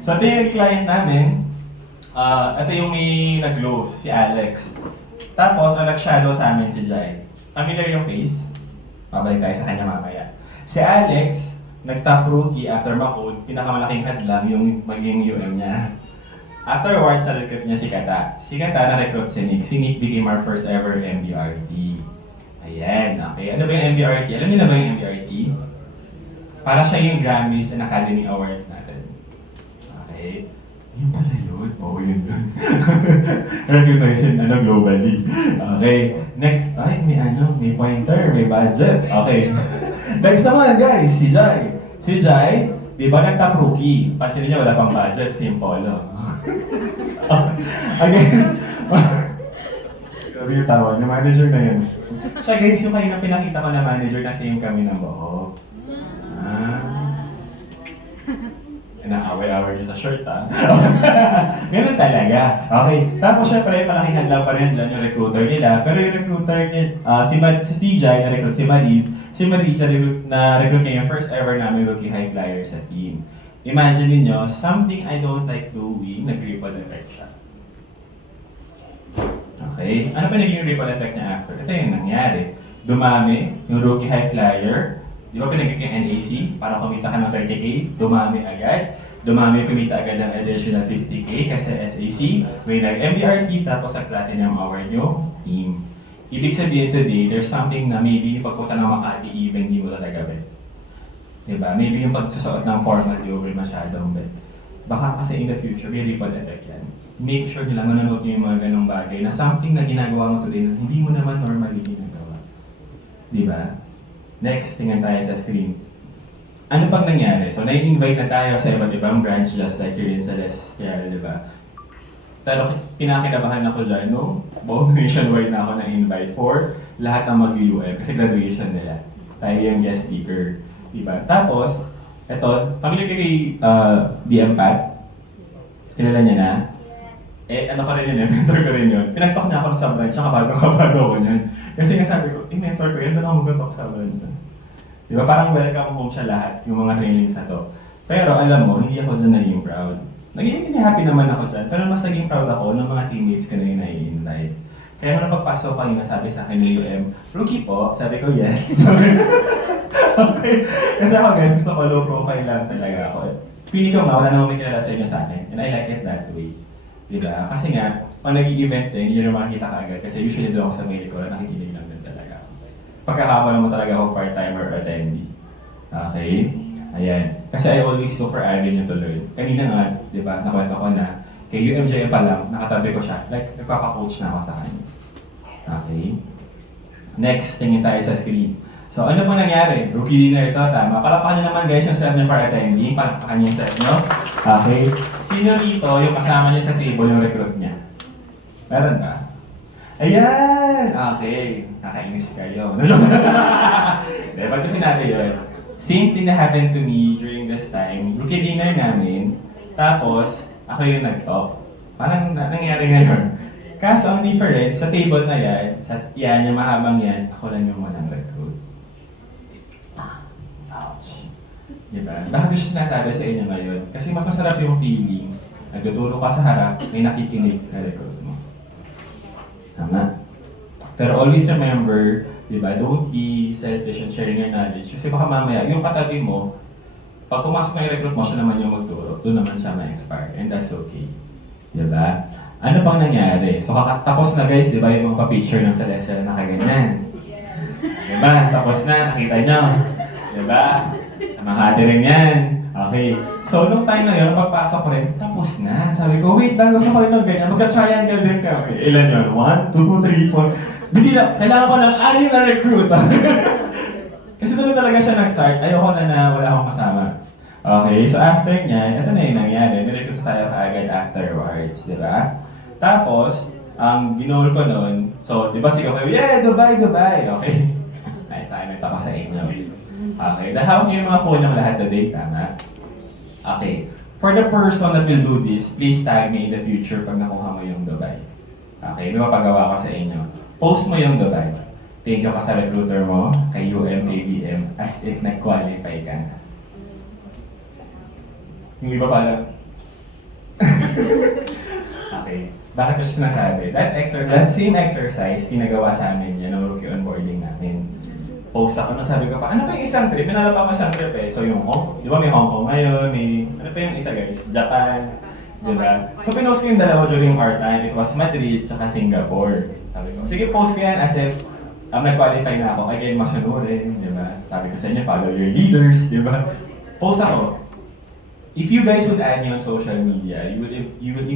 So ito yung client namin. Ito yung may nag-close, si Alex. Tapos, ang nag-shadow sa amin si Jai. Familiar yung face? Babalik tayo sa kanya mamaya. Si Alex, nag-top rookie after ma-code, pinakamalaking hadlang yung maging UM niya. Afterwards, na-recruit niya si Kata. Si Kata na-recruit si Nick. Si Nick became our first ever MDRT. Ayan, okay. Ano ba yung MDRT? Alam niyo na ba yung MDRT? Para siya yung Grammys and Academy Awards natin. Okay. Yun pala yun. Oo, yun yun. Recognize yun, globally. Okay. Next, may pointer, may budget. Okay. Next naman, guys, si Jai. Si Jai, di ba nag-top rookie? Pansinin niya, wala pang budget, simple. Again, sabi yung tawag, na manager na yun. Siya guys, yung kayo na pinakita ko na manager na same kami ng buo. Inaaway-away niyo sa shirt, ha? Ganun talaga. Okay. Tapos syempre, malaking hadlang pa rin dyan yung recruiter nila. Pero yung recruiter nila, si CJ na-recruit si Maris. Si Maris na-recruit niya yung first ever namin rookie high flyer sa team. Imagine niyo something I don't like doing, nag-ripple effect siya. Okay? Ano pa naging ripple effect niya after? Ito yung nangyari. Dumami yung rookie high flyer. Di ba pinagiging yung NAC? Para kumita ka ng 30K, dumami agad. Dumami kumita agad ng additional 50K kasi SAC, may nag-MDRT tapos nag-platinum award yung team. Ibig sabihin today, there's something na maybe pagpunta ng Makati even di mo talaga bet. Diba? Maybe yung pagsusuot ng formal di over masyadong bet. Baka kasi in the future, may ripple effect yan. Make sure nila manonood nyo yung mga ganong bagay na something na ginagawa mo today na hindi mo naman normally ginagawa. Diba? Next, tingnan tayo sa screen. Ano pang nangyari? So, na-invite na tayo sa iba't ibang branch just like here in Celestial, di ba? Pero pinakinabahan ako dyan, no? Buong nationwide na ako na-invite for lahat ng mag-UM kasi graduation nila. Tayo yung guest speaker, di ba? Tapos, eto, familiar kay DM Pat? Kilala niya na? Ano ko rin yun, mentor ko rin yun. Pinagtok niya ako sa branch, kabado ako niyan. Kasi nga sabi ko, mentor ko yun, doon ako magpatok sa branch. Di ba? Parang welcome home siya lahat, yung mga trainings na to. Pero alam mo, hindi ako dyan naging proud. Naging happy naman ako dyan, pero mas naging proud ako ng mga teammates ko na yun na-invite. Kaya nung napagpasok kanina, sabi sa akin ng UM, rookie po, sabi ko yes. Okay. Kasi ako guys, gusto ko low profile lang talaga ako. Pili ko nga, wala namang may kilala sa inyo sa akin. And I like it that way. Diba? Kasi nga, pag nag-i-event din, hindi nyo makikita ka agad. Kasi usually doon ako sa mail ko, nakikinig lang din talaga ako. pagkakamalan mo talaga ako part-timer or attendee. Okay? Ayan. Kasi I always look for avenue to learn. Kanina nga, di ba, nakwento ko na kay UMJM pa lang, nakatabi ko siya. Like, nagpapa-coach na ako sa kanya. Okay? Next, tingin tayo sa screen. So, ano pong nangyari? Rookie dinner ito, tama. Palakpakan nyo naman guys yung set nyo for attending. Palakpakan nyo yung set nyo. Okay? Sino rito yung kasama niya sa table yung recruit niya? Meron ba? Ayan! Okay. Nakainis kayo. Hindi, ba't ko sinabi yun? Same thing that happened to me during this time. Rookie dinner namin. Tapos, ako yung nag-talk. Parang nangyari ngayon. Kaso ang difference, sa table na yan, sa yan, yung mahabang yan, ako lang yung walang recruit. Ouch. Diba? Bakit ko siya sinasabi sa inyo ngayon? Kasi mas masarap yung feeling. Nagtuturo ka sa harap, may nakikinig na recruit mo. Tama? Pero always remember, diba, don't be selfish in sharing your knowledge. Kasi baka mamaya, yung katabi mo, pag pumasok na yung recruit mo, siya naman yung magturo. Doon naman siya ma-expire. And that's okay. Diba? Ano bang nangyari? So, tapos na guys, diba, yung mga picture ng Celestial na kaganyan. Diba? Tapos na, nakita nyo. Diba? Sa Makati rin yan. Okay. So, nung time na yun, pagpasok ko rin, tapos na. Sabi ko, wait lang, gusto ko rin ng ganyan. Magka-triangle din kami. Ilan yun? 1, 2, 3, 4. Hindi na, kailangan ko ng 6 na recruit. Kasi doon talaga siya nag-start. Ayoko na wala akong kasama. Okay, so after niya, ito na yung nangyari. Nirecruit tayo kaagad afterwards, di ba? Tapos, ang ginol ko noon, so, di ba sigaw kayo, yeah, Dubai, Dubai! Okay. Ay, sa akin, ako sa inyo. Okay, dahil hawak niyo yung mga phone niyo lahat today, tama? Okay. For the person that will do this, please tag me in the future pag nakuha mo yung Dubai. Okay, may mapagawa ko sa inyo. Post mo yung Dubai. Thank you ka sa recruiter mo, kay UMKBM, as if nag-qualify ka na. Yung iba pala. Okay. Bakit ko siya sinasabi? That same exercise, pinagawa sa amin yan, ng rookie onboarding namin. Post ako, sabi ko pa, ano pa yung isang trip? Pinalapa ko isang trip eh. So yung di ba may Hong Kong ngayon, may, ano pa yung isa guys? Japan, di ba? So pinost ko yung dalawa during our time. It was Madrid, tsaka Singapore. Sabi ko, sige post ko yan as if nag-qualify na ako. Again, masunurin, di ba? Sabi ko sa inyo, follow your leaders, di ba? Post ako. If you guys would add me on social media, you would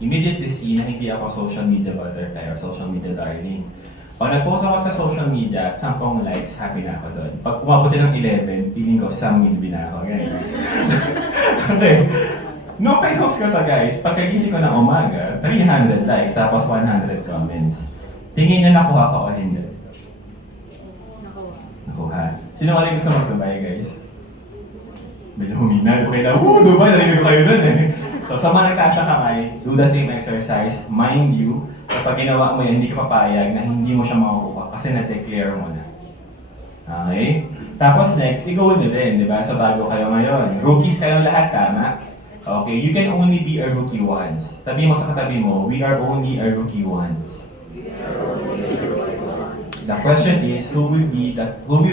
immediately see na hindi ako social media butterfly or social media darling. Pag nag-post ako sa social media, 10 likes, happy na ako doon. Pag pumaputi ng 11, feeling ko sa 10,000 na ako. Ganyan. Okay. No pinost ko to guys, pagkagising ko ng umaga, 300 likes, tapos 100 comments. Tingin nyo nakuha ko o hindi? Nakuha. Sino wala gusto mag-Dubai guys? Medyo humina. Okay na, Dubai, narinig ko kayo dun eh. So sa mga nagtaas na kamay, do the same exercise. Mind you, kapag ginawa mo yan, hindi ka papayag na hindi mo siya makukuha kasi na-declare mo na. Okay? Tapos next, i-goal nyo din, di ba? So bago kayo ngayon. Rookies kayo lahat, tama? Okay, you can only be a rookie once. Sabi mo sa katabi mo, we are only a rookie once. The question is, who will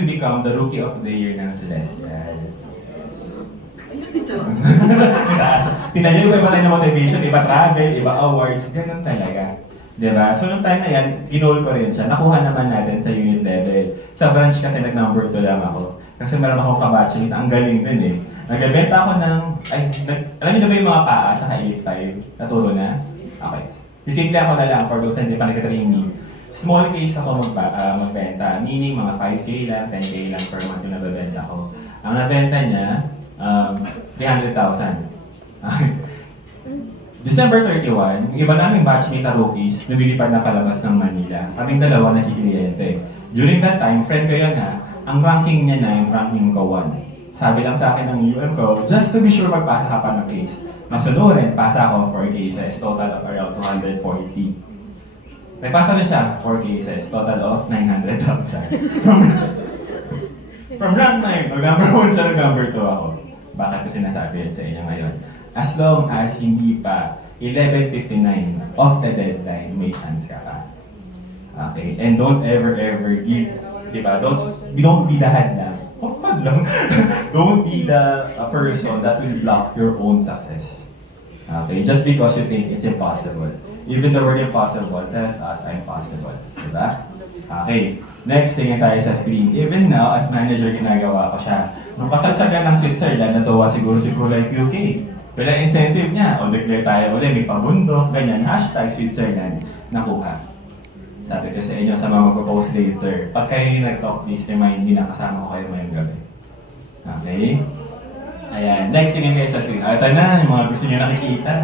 become the rookie of the year ng Celestial? Tingnan nyo, iba tayo na motivation, iba travel, iba awards, ganun talaga. Diba? So, nung time na yan, ginol ko rin siya. Nakuha naman natin sa unit level. Sa branch kasi nag-number 2 lang ako. Kasi meron akong kabatching, ang galing din eh. Nagbenta ako ng, alam niyo na ba yung mga paa, tsaka 8.5? Naturo na? Okay. Simple ako na lang for those na hindi pa nag-training. Small case ako magbenta, meaning mga 5K lang, 10K lang per month yung nabibenta ko. Ang nabenta niya, 300,000. December 31, yung iba naming batchmate na rookies, lumilipad na palabas ng Manila. Kaming dalawa nakikliyente. During that time, friend ko yun ha, ang ranking niya na yung ranking ko 1. Sabi lang sa akin ng UM ko, just to be sure magpasa ka pa ng case. Masunurin, pasa ako 4 cases, total of around 240. May pasa rin siya, 4 cases, total of 900,000. From rank 9, number 1 siya, number 2 ako. Bakit ko sinasabi yan sa inyo ngayon? As long as hindi pa 11:59 of the deadline, may chance ka pa. Okay? And don't ever give, di ba? Don't be the hadlang. Hadlang? Don't be the person that will block your own success. Okay? Just because you think it's impossible. Even the word impossible tells us I'm possible. Di ba? Okay. Next, tingin tayo sa screen. Even now, as manager, ginagawa ko siya. Nung kasagsagan ng Switzerland, natuwa siguro si Kulay QK. Wala incentive niya. O declare tayo ulit, may pabundok, ganyan. Hashtag Switzerland. Nakuha. Sabi ko sa inyo sa mga magpo-post later, pag kayo yung nag-talk, please remind me na kasama ko kayo ngayong gabi. Okay? Ayan. Next, tingin kayo sa screen. Ito na, yung mga gusto niyo nakikita.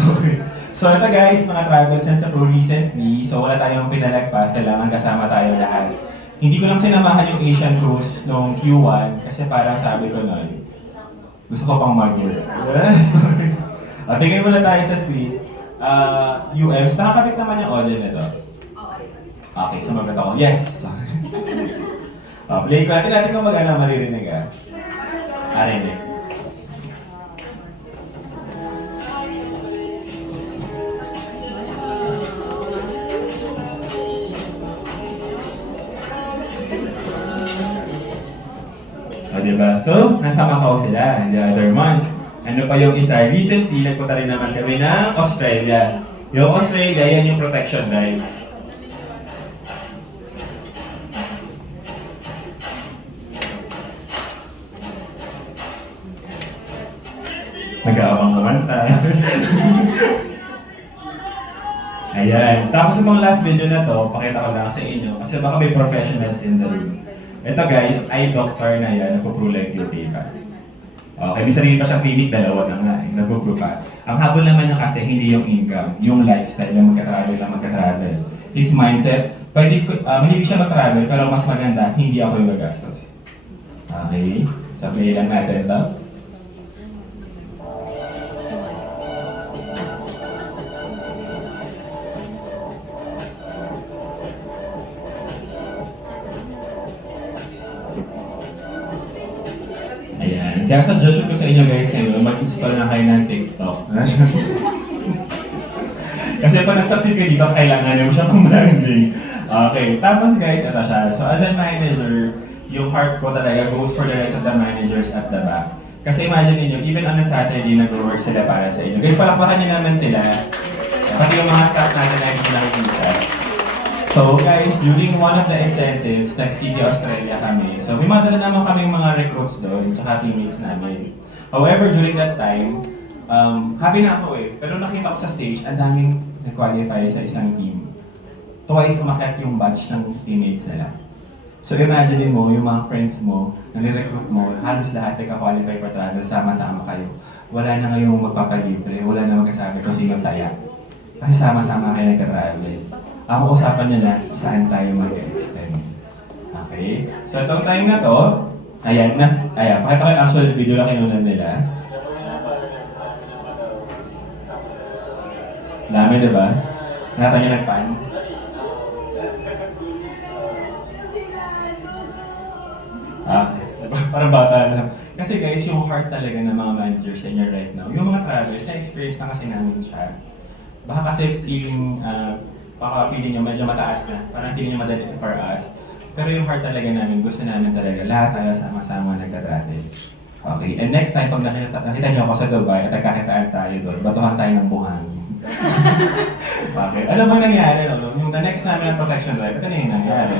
Okay. So ito guys, mga travels and sa Pro recently, so wala tayong pinalagpas, kailangan kasama tayo lahat. Hindi ko lang sinamahan yung Asian Cruise noong Q1 kasi parang sabi ko nun, gusto ko pang mag-work. Yes! At tingin muna tayo sa suite. UMs, nakakabit naman yung audio nito. Okay, sumagot ako. Yes! Play ko natin kung mag-ano maririnig ah. Arinig. O, diba? So, nasa Macau sila, the other month. Ano pa yung isa? Recently, nagpunta rin naman kami ng Australia. Yung Australia, yan yung protection guys. Nag-aabang naman tayo. Ayan. Tapos itong last video na to, pakita ko lang sa inyo kasi baka may professionals in the room. Ito guys, eye doctor na yan, nagpo-pro like QT pa. Okay, may sarili pa siyang clinic, dalawa na nga, nagpo-pro pa. Ang habol naman niya kasi hindi yung income, yung lifestyle na magka-travel. His mindset, hindi siya mag-travel, pero mas maganda, hindi ako yung magastos. Okay, so play lang natin ito. Ayan. Kaya suggestion ko sa inyo guys ngayon, mag-install na kayo ng TikTok. Kasi pag nagsasid ka dito, kailangan mo siya pang branding. Okay. Tapos guys, ito siya. So as a manager, yung heart ko talaga goes for the rest of the managers at the back. Kasi imagine niyo, even on a Saturday, nag-work sila para sa inyo. Guys, palakpakan niyo naman sila. Pati yung mga staff natin na hindi nakikita. So guys, during one of the incentives, nag-City Australia kami. So may madala naman kaming mga recruits doon, tsaka teammates namin. However, during that time, happy na ako eh. Pero nakita ko sa stage, ang daming nag-qualify sa isang team. Twice umakyat yung batch ng teammates nila. So imagine mo, yung mga friends mo, nare-recruit mo, halos lahat nagka-qualify for travel, sama-sama kayo. Wala na ngayong magpapalibre, wala na magkasabi kung sino taya. Kasi sama-sama kayo nagka-travel. Ako usapan nyo na saan tayo mag-extend. Okay? So itong time na to, ayan, pakita ko yung actual video lang kinunan nila. Dami, diba? Nakita nyo nagpan? Parang bata lang. Kasi guys, yung heart talaga ng mga managers sa inyo right now, yung mga travelers, na-experience na kasi namin siya. Baka kasi feeling nyo medyo mataas na, parang feeling nyo madali for us. Pero yung heart talaga namin, gusto namin talaga, lahat tayo sama-sama nagtatravel. Okay, and next time, pag nakita nyo ako sa Dubai at nagkakitaan tayo doon, batuhan tayo ng buhangin. Okay, alam mo nangyari, no? Yung the next namin ang protection life, ito na yung nangyari.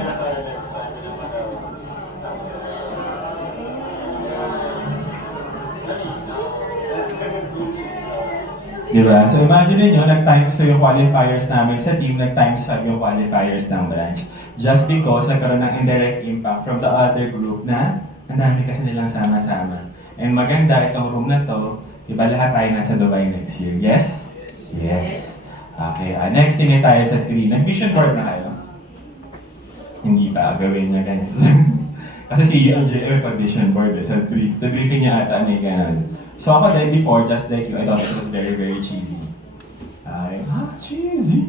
Diba? So imagine niyo, nag-times 2 yung qualifiers namin sa team, nag-times 5 yung qualifiers ng branch. Just because nagkaroon ng indirect impact from the other group na ang dami kasi nilang sama-sama. And maganda itong room na to, diba lahat tayo nasa Dubai next year? Yes? Yes. Okay, next tingin tayo sa screen. Nag-vision board na kayo? Hindi pa, gawin niya guys. Kasi si LJM pag-vision board sa briefing niya ata may ganun. So ako dahil before, just like you, I thought it was very, very cheesy. Cheesy!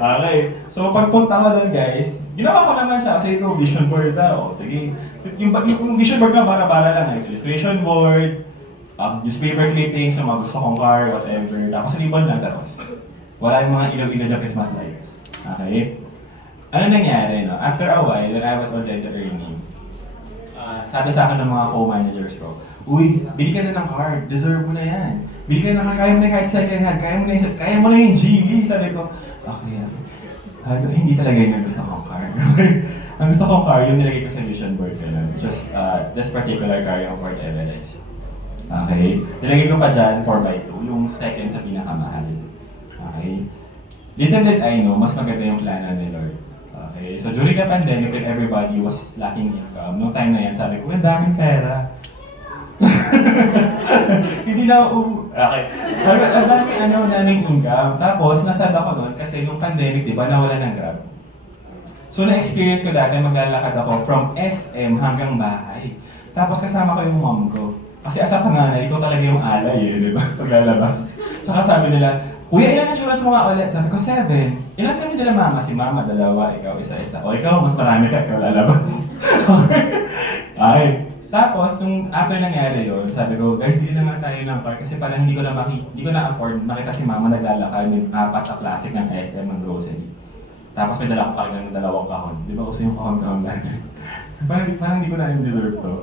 Okay, so pagpunta ko doon guys, ginawa ko naman siya kasi ito vision board daw. Sige, yung vision board nga para-para lang. Illustration board, newspaper clippings, yung mga gusto kong car, whatever. Tapos ribbon lang tapos. Wala yung mga ilaw-ilaw na Christmas lights. Okay? Ano nangyari, no? After a while, when I was already earning, sabi sa akin ng mga co-managers ko, uy, bili ka na ng car, deserve mo na yan. Bili ka na ng car, kaya mo na kahit second hand, kaya mo na yung GV. Sabi ko, okay yan. Sabi ko, hindi talaga yung gusto kong car. Ang gusto kong car, yung nilagay ko sa vision board ko lang. Just this particular car, yung Ford Everest. Okay? Nilagay ko pa dyan, 4x2, yung second sa pinakamahal. Okay? Little did I know, mas maganda yung plano ni Lord. Okay? So during the pandemic, when everybody was lacking income, noong time na yan, sabi ko, ang daming pera. Hindi na okay. Ang daming income. Tapos, nasad ako nun kasi yung pandemic, di ba, nawala ng Grab. So, na-experience ko dati, maglalakad ako from SM hanggang bahay. Tapos, kasama ko yung mom ko. Kasi asa panganay ko talaga yung alay di ba? Paglalabas. Tsaka sabi nila, Kuya, ilan insurance mo nga ulit? Sabi ko, 7. Ilan kami nila mama? Si mama, 2. Ikaw, isa-isa. O ikaw, mas marami ka, ikaw lalabas. Okay. Tapos, nung after nangyari yun, sabi ko, guys, bili naman tayo ng car kasi parang hindi ko na afford makita si mama naglalakad may 4 na classic ng SM ng grocery. Tapos may dala ko kagad ng 2 kahon. Di ba gusto yung kahon-kahon natin? parang hindi ko na deserve to.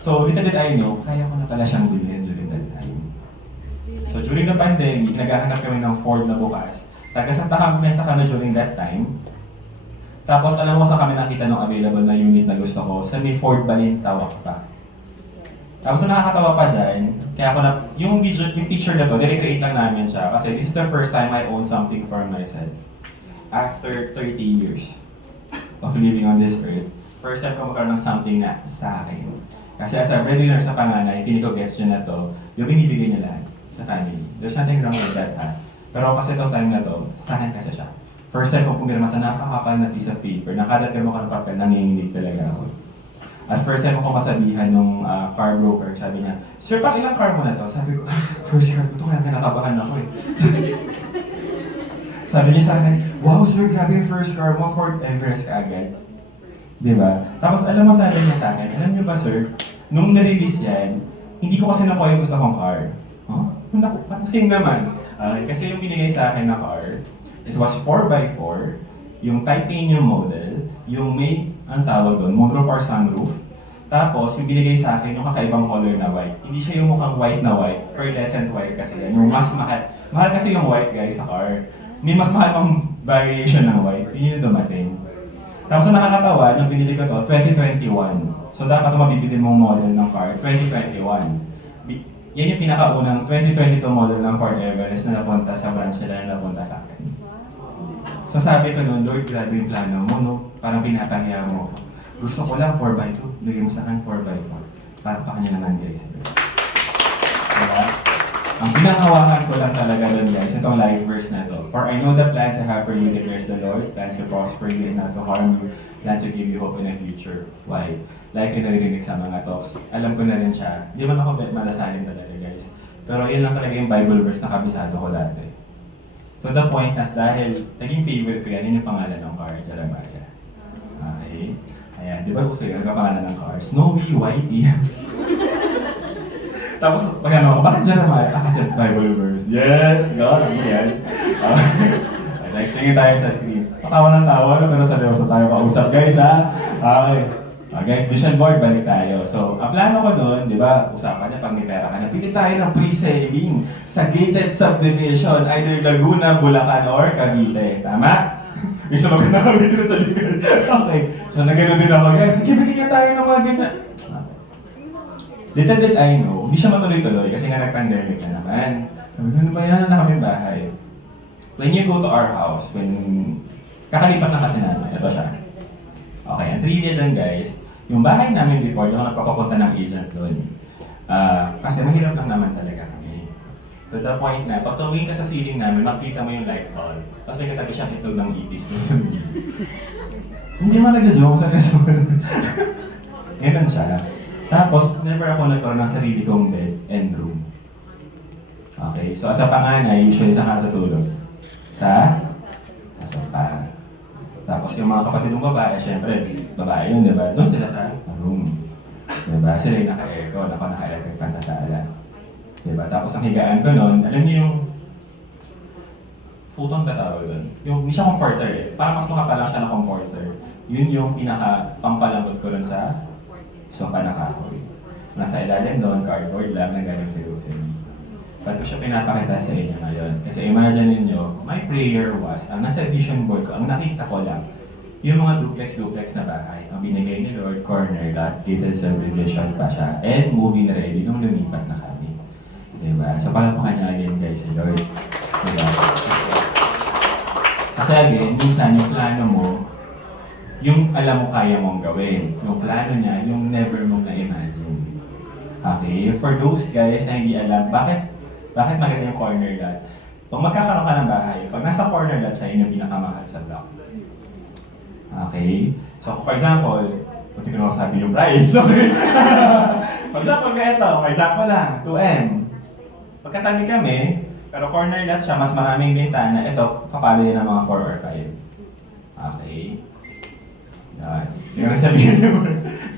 So, little did I know, kaya ko na pala siyang bilhin during that time. So, during the pandemic, naghahanap kami ng Ford na bukas. Taga-Santa Mesa kami during that time. Tapos alam mo saan kami nakita ng available na unit na gusto ko, sa may Ford Balintawak pa. Tapos nakakatawa pa dyan, kaya ako na, yung picture na to, nirecreate lang namin siya kasi this is the first time I own something for myself. After 30 years of living on this earth, first time ko magkaroon ng something na sa akin. Kasi as a breadwinner sa panganay, feeling ko gets yun na to, yung binibigay niya lahat sa family. There's nothing wrong with that, ha? Pero kasi itong time na to, sa akin kasi siya. First time ko pumirma sa napakapal na piece of paper, na kada pirma ko ng papel, nanginginig talaga ako. At first time ko masabihan nung car broker, sabi niya, Sir, pang ilang car mo na to? Sabi ko, first car ko to, kaya kinakabahan ako eh. Sabi niya sa akin, wow sir, grabe yung first car mo, Ford Everest ka agad. Diba? Tapos alam mo sabi niya sa akin, alam niyo ba sir, nung na-release yan, hindi ko kasi nakuha yung gusto kong car. Huh? Same naman. Kasi yung binigay sa akin na car, it was 4x4, yung titanium model, yung may, ang tawag doon, moonroof or sunroof. Tapos, yung binigay sa akin, yung kakaibang color na white. Hindi siya yung mukhang white na white, pearlescent white kasi yan. Yung mas mahal. Mahal kasi yung white guys sa car. May mas mahal pang variation ng white. Yun yung dumating. Tapos, ang nakakatawa, nung binili ko to, 2021. So, dapat yung mabibili mong model ng car, 2021. Yan yung pinakaunang 2022 model ng Ford Everest na napunta sa branch nila na napunta sa akin. So sabi ko noon, Lord, grabe yung plano mo, no? Parang pinapahiya mo. Gusto ko lang 4x2, bigay mo sa akin 4x4. Para pa kanya naman guys. Diba? Ang pinakawakan ko lang talaga doon guys, itong live verse na to. For I know the plans I have for you, declares the Lord, plans to prosper you and not to harm you, plans to give you hope in the future. Why? Like yung naririnig sa mga talks, alam ko na rin siya. Hindi man ako malasanin talaga guys. Pero yun lang talaga yung Bible verse na kabisado ko dati. To the point na dahil naging favorite ko yan, yun yung pangalan ng car, Jeremiah. Okay? Ayan, di ba gusto yun, ang pangalan ng car? Snowy, Whitey. Tapos, pag ano ako, bakit Jeremiah? Kasi Bible verse. Yes, God, yes. Next, tingin tayo sa screen. Patawa ng tawa, pero seryoso tayo kausap, guys, ha? Okay. Guys, vision board, balik tayo. So, ang plano ko doon, di ba, usapan niya pag may pera ka na, pili tayo ng pre-saving sa gated subdivision, either Laguna, Bulacan, or Cavite. Tama? Gusto mo na kami dito sa likod. Okay. So, nagano din ako, guys, sige, bigyan tayo ng mga ganyan. Little did I know, hindi siya matuloy-tuloy kasi nga nag-pandemic na naman. Sabi ko, ano ba yan? Na kami bahay. When you go to our house, when kakalipat na kasi namin, ito siya. Okay, ang trivia dyan guys, yung bahay namin before, yung nagpapapunta ng agent doon. Kasi mahirap lang naman talaga kami. To the point na, pag tumingin ka sa ceiling namin, makita mo yung light bulb. Tapos may katabi siyang itlog ng itis. Hindi man nagja-joke sa restaurant. Ganun siya. Tapos, never ako nagkaroon ng sarili kong bed and room. Okay, so as a panganay, usually saan ka natutulog? Sa sofa. Tapos yung mga kapatid ng babae, syempre, babae yun, di ba? Doon sila sa room. Di ba? Sila yung naka-aircon, ako naka-electric pantatala. Di ba? Tapos ang higaan ko noon, alam niyo yung futon ba tawag doon? Yung, hindi siya comforter eh. Parang mas makapal lang siya na comforter. Yun yung pinaka-pampalangkot ko doon sa sofa na kahoy. Nasa ilalim doon, cardboard lang na galing sa grocery. Ba't ko siya pinapakita sa inyo ngayon? Kasi imagine ninyo, my prayer was, ang nasa vision board ko, ang nakita ko lang, yung mga duplex na bahay, ang binigay ni Lord, corner lot, gated subdivision pa siya, and movie na ready nung lumipat na kami. Diba? So, palakpakan niya again guys si Lord. Diba? Kasi again, minsan yung plano mo, yung alam mo kaya mong gawin. Yung plano niya, yung never mong na-imagine. Okay? For those guys na hindi alam, bakit maganda yung corner lot? Pag magkakaroon ka ng bahay, pag nasa corner lot siya, yun yung pinakamahal sa block. Okay? So, for example, buti ko na sabi yung price. Okay? For example, for example lang, 2M. Pagkatabi kami, pero corner lot siya, mas maraming bintana, ito, kapalo yan ng mga 4 or 5. Okay? Yan. Yung sabihin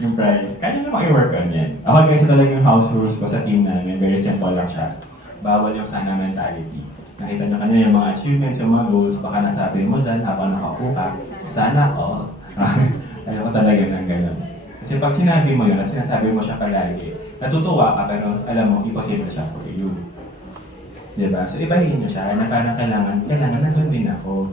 yung price. Kaya naman i-work on yan. Ako guys, ito lang yung house rules ko sa team namin. Very simple lang siya. Bawal yung sana mentality. Nakita nyo kanina yung mga achievements, yung mga goals, baka nasabi mo dyan habang nakaupo ka, sana all. Ayaw ko talaga ng gano'n. Kasi pag sinabi mo yun at sinasabi mo siya palagi, natutuwa ka pero alam mo, imposible siya for you. Diba? So ibahin nyo siya na parang kailangan nandun din ako.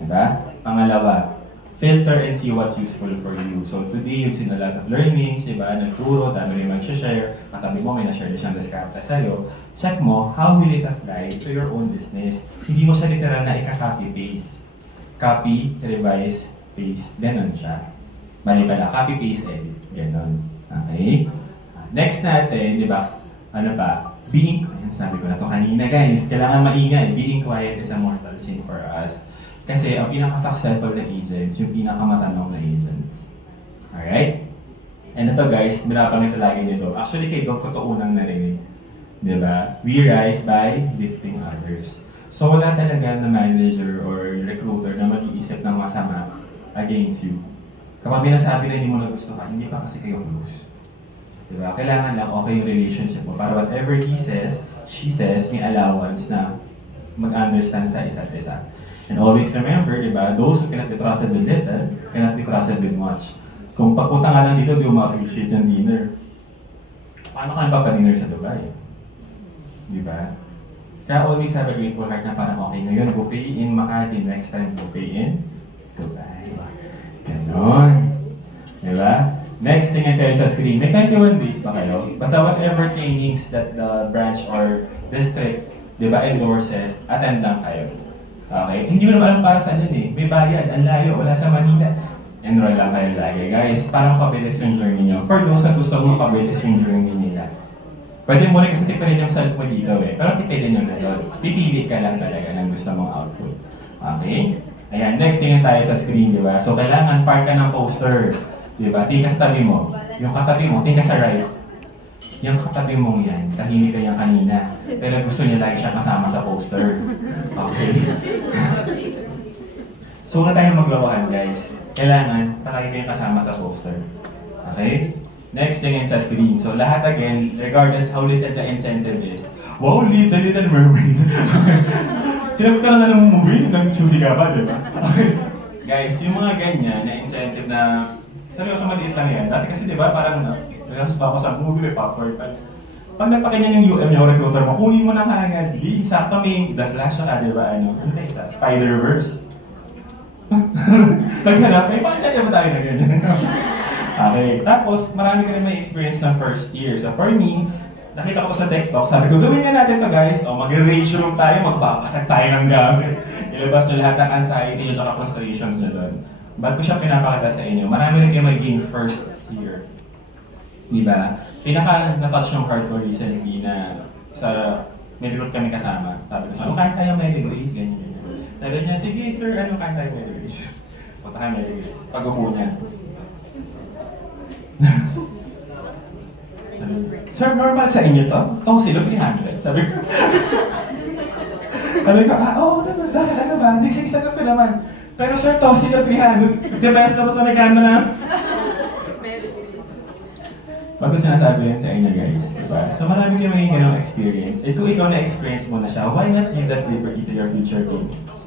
Diba? Pangalawa, filter and see what's useful for you. So today, you've seen a lot of learnings, diba? Nagturo, dami rin mag-share, katabi mo, may na-share na siyang diskarte sa'yo. Check mo, how will it apply to your own business? Hindi mo siya literal na ika-copy-paste. Copy, revise, paste. Ganon siya. Mali pala, copy-paste, edit. Ganon. Okay? Next natin, diba? Ano ba? Being, sabi ko na to kanina guys, kailangan maingay. Being quiet is a mortal sin for us. Kasi ang pinaka-successful na agents, yung pinaka-matanong na agents. Alright? And ito guys, binapangit lagi nito. Actually, kay Doc ko ito unang narinig. Diba? We rise by lifting others. So wala talaga na manager or recruiter na mag-iisip ng masama against you. Kapag binasabi na hindi mo nagustuhan, hindi pa kasi kayo close. Diba? Kailangan lang okay yung relationship mo para whatever he says, she says, may allowance na mag-understand sa isa't isa. And always remember, diba, those who cannot be trusted with little, cannot be trusted with much. Kung pagpunta nga lang dito, di mo ma-appreciate yung dinner. Paano ka ba pa-dinner sa Dubai? Diba? Kaya always have a grateful heart na parang okay ngayon, buffet in Makati, next time buffet in Dubai. Ganon. Diba? Next thing I tell you sa screen, may 21 days pa kayo. Basta whatever trainings that the branch or district, diba, endorses, attend lang kayo. Okay? Hindi mo naman alam para saan yun eh. May bayad, ang layo, wala sa Manila. Enroll lang kayo lagi. Guys, parang pabilis yung journey nyo. For those na gusto mo pabilis yung journey nila. Pwede mo rin kasi tipirin yung self mo dito eh. Pero tipirin yung results. Pipili ka lang talaga ng gusto mong output. Okay? Ayan, next tingin tayo sa screen, di ba? So, kailangan part ka ng poster. Di ba? Tingin ka sa tabi mo. Yung katabi mo, tingin ka sa right. Yung katabi mong yan, tahimik ka yan kanina. Pero gusto niya lagi siya kasama sa poster. Okay? So, na tayo maglawahan, guys. Kailangan, palagi kayong kasama sa poster. Okay? Next thing sa screen. So, lahat again, regardless how little the incentive is. Wow, The Little Mermaid. Sinabi ka na ng movie, nag-choosy ka pa, di ba? Okay. Guys, yung mga ganyan na incentive na, seryoso maliit lang yan. Dati kasi, di ba, parang nasus pa ako sa movie, may popcorn pa. Pag nagpakanyan yung UM yung recruiter mo, kunin mo na kaagad. Sakto may The Flash ka, di ba? Ano tayo sa Spider-Verse? Naghanap, may pang-incentive ba tayo na ganyan? Okay, tapos marami ka rin may experience na first year. So for me, nakita ko sa TikTok, sabi ko, gawin nga natin to guys. O, mag-rage room tayo, magbabasag tayo ng gamit. Ilabas nyo lahat ng anxiety nyo at frustrations nyo doon. Ba't ko siya pinapakita sa inyo? Marami rin kayo magiging first year. Diba? Pinaka-natouch yung heart ko recently na sa may group kami kasama. Sabi ko, so, kaya tayo may degrees, ganyan. Sabi niya, sige sir, ano kaya tayo may degrees? Punta kayo may degrees. Pag-upo niya. Sir, normal sa inyo to? Itong silo 300. Sabi ko. Sabi ko, oo, dahil ano ba? Sigsag ko naman. Pero sir, to silo 300. The best na mas nagkano na. Bago sinasabi yan sa inyo guys, diba? So marami kayo maging ganong experience. Ito ikaw na-experience mo na siya, why not give that liberty to your future teammates?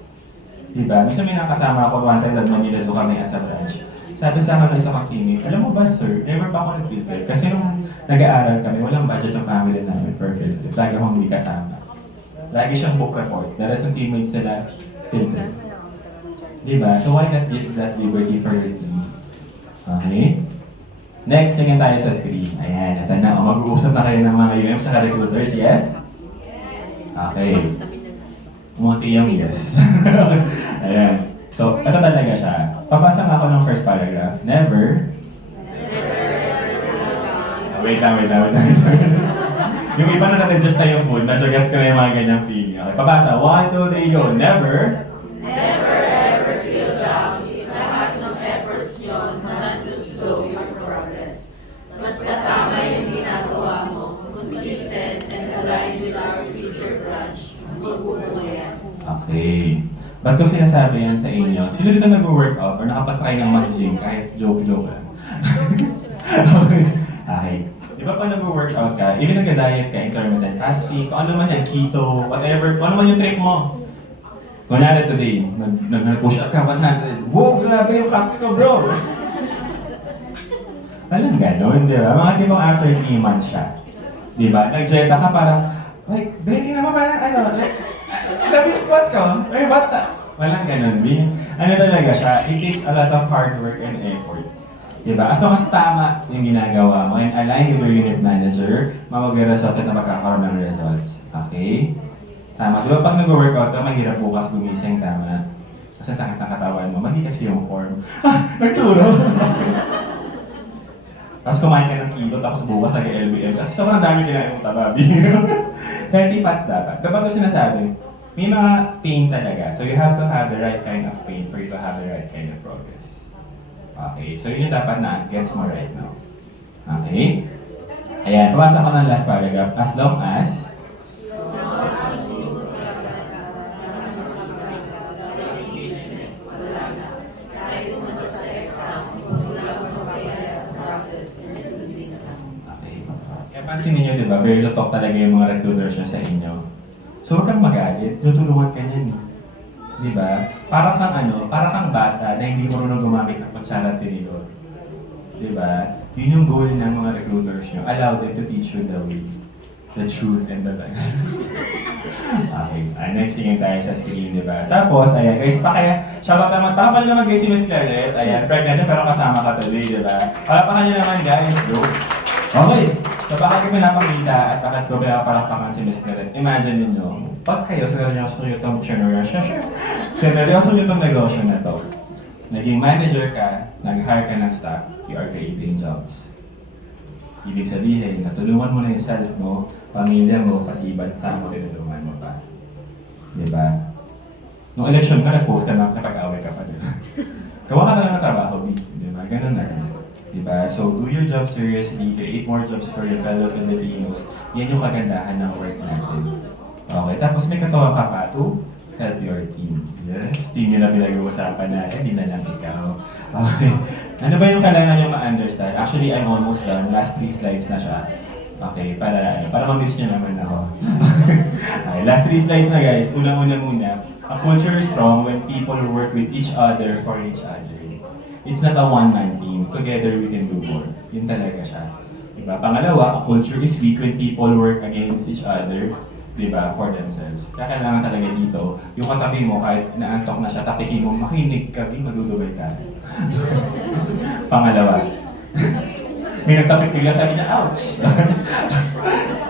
Diba? Minsan may nakasama ako one time na Manila so kami as a branch. sabi sa akin ng isang kakini, alam mo ba sir, never pa ako nag-field trip. Kasi nung nag-aaral kami, walang budget yung family namin for field trip. Lagi akong hindi kasama. Lagi siyang book report. The rest ng teammates nila, field trip. Diba? So why not give that liberty for your team? Okay? Next, tingin tayo sa screen. Ayan, ito na. Mag-uusap na kayo ng mga UM sa recruiters, yes? Okay. Umunti yung yes. Ayan. So, ito talaga siya. Pabasa nga ako ng first paragraph. Never. Wait lang. Yung iba na na-adjust na yung food, nasa gets ko na yung mga ganyang feeling. Okay, pabasa. 1, 2, 3, go. Never. Never ever feel down if lahat ng efforts nyo not to slow your progress. Basta tama yung ginagawa mo, consistent and aligned with our future branch, magbubunga yan. Okay. Ba't ko sinasabi yan sa inyo? Sino dito nag-workout or nakapag-try ng mag-gym kahit joke-joke lang? Okay. Di ba pa nag-workout ka, even nag-diet ka, intermittent fasting, kung ano man yan, keto, whatever, kung ano man yung trick mo. Kunwari today, nag-push up ka 100. Wow, grabe yung cuts ko, bro! Walang ganon, di ba? Mga tipong after 3 months siya. Di ba? Nag-jeta ka parang, like, Benny naman parang like, grabe yung squats ko. Ay, bata. Walang ganon, B. Ano talaga siya? It takes a lot of hard work and effort. Diba? As long as tama yung ginagawa mo and align with your unit manager, mamag-result at na magkakaroon ng results. Okay? Tama. Diba pag nag-workout ka, mahirap bukas gumising, tama? Kasi sakit ng katawan mo, mali kasi yung form. Nagturo! Tapos kumain ka ng kilo, tapos bukas nag-LBL. Kasi sobrang dami kinain mong tababi. Healthy fats dapat. Dapat ito sinasabi, may mga pain talaga. So you have to have the right kind of pain for you to have the right kind of progress. Okay, so yun yung dapat na gets mo right now. Okay? Ayan, pabasa ko ng last paragraph. As long as kaya pansin ninyo, di ba? Very lutok talaga yung mga recruiters nyo sa inyo. So huwag kang magalit, tutulungan ka niyan. Di ba? Para kang bata na hindi marunong gumamit ng kutsara at tinidor. Di ba? Yun yung goal ng mga recruiters nyo. Allow them to teach you the way, the truth, and the life. Okay, next thing tayo sa screen, di ba? Tapos, ayan guys, shoutout naman, pala naman guys si Miss Claret. Ayan, pregnant na pero kasama ka today, di ba? Palapakan nyo naman guys, bro. Okay, so bakit ko pinapakita at bakit ko pinapalakpakan si Miss Claret? Imagine ninyo, pag kayo seryoso nyo itong seryoso nyo itong negosyo na to, naging manager ka, nag-hire ka ng staff, you are creating jobs. Ibig sabihin, natulungan mo na yung self mo, pamilya mo, pati bansa mo, tinulungan mo pa. Diba? Nung election ka, nag-post ka na, nakapag-away ka pa, diba? Gawa ka na lang ng trabaho, diba? Ganun na. Diba? So, do your job seriously, create more jobs for your fellow Filipinos. Yan yung kagandahan ng work natin. Okay, tapos may katawa ka pa to help your team. Yes, team nila pinag-uusapan na, hindi na lang ikaw. Okay. Ano ba yung kailangan nyo ma-understand? Actually, I'm almost done. Last 3 slides na siya. Okay, para ma-miss nyo naman ako. Okay, last 3 slides na guys. Unang-una muna. A culture is strong when people work with each other for each other. It's not a one-man team. Together we can do more. Yun talaga siya. Diba? Pangalawa, a culture is weak when people work against each other, diba, for themselves. Kaya kailangan talaga dito, yung katabi mo, kahit naantok na siya, tapikin mo, makinig ka, magdudubay ka. Pangalawa. May nagtapik bigla, sabi niya, ouch!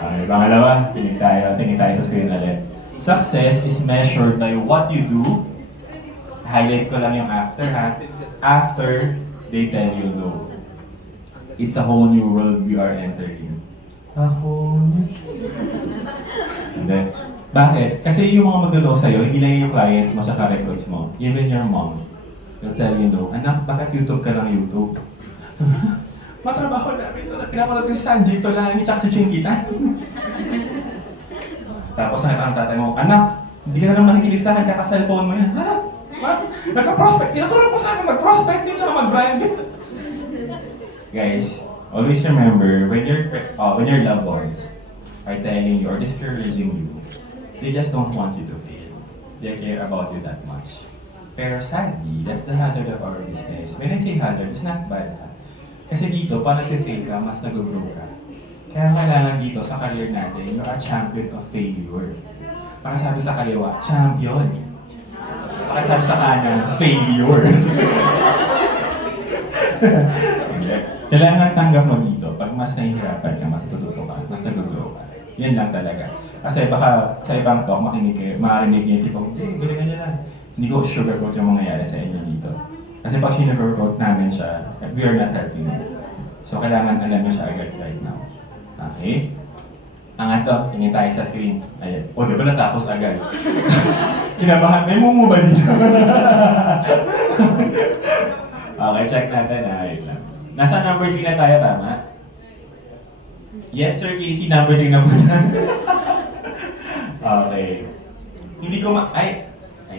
Okay, pangalawa, tingin tayo sa screen ulit. Success is measured by what you do. Highlight ko lang yung after, ha? After they tell you no. It's a whole new world we are entering. A whole new... Hindi. Bakit? Kasi yung mga magdalo sa'yo, hindi lang yung clients mo sa recruits mo. Even your mom. They'll tell you no. Anak, bakit YouTube ka lang YouTube? Matrabaho namin ito. Pinapanood ko si Sanji ito lang. Hindi tsaka si Chinkita. Tapos nakita ang tatay mo, anak, hindi ka na lang nakikinig sa akin, kaka-cellphone mo yan. Ha? Nagka-prospect. Tinuturo mo sa akin mag-prospect din tsaka mag-brand. Guys, always remember, when your loved ones are telling you or discouraging you, they just don't want you to fail. They care about you that much. Pero sadly, that's the hazard of our business. When I say hazard, it's not bad ha. Kasi dito, pa nag-fail ka, mas nag-grow ka. Kaya kailangan dito sa career natin, you're a champion of failure. Para sabi sa kaliwa, champion. Para sabi sa kanan, failure. Hindi. Kailangan tanggap mo dito, pag mas nahihirapan ka, mas natututo ka, mas nag-grow ka. Yan lang talaga. Kasi baka sa ibang talk, makarinig niya yung tipong, galingan niya lang. Hindi ko sugarcoat yung mangyayari sa inyo dito. Kasi pag sinugarcoat namin siya, we are not helping you. So kailangan alam niyo siya agad right now. Okay? Angat to, tingin tayo sa screen. Ayan. O, di ba natapos agad? Kinabahan, may mumu ba dito? Okay, check natin. Ayun lang. Nasa number 3 na tayo, tama? Yes, Sir Casey, number 3 na muna. Okay. Hindi ko ay,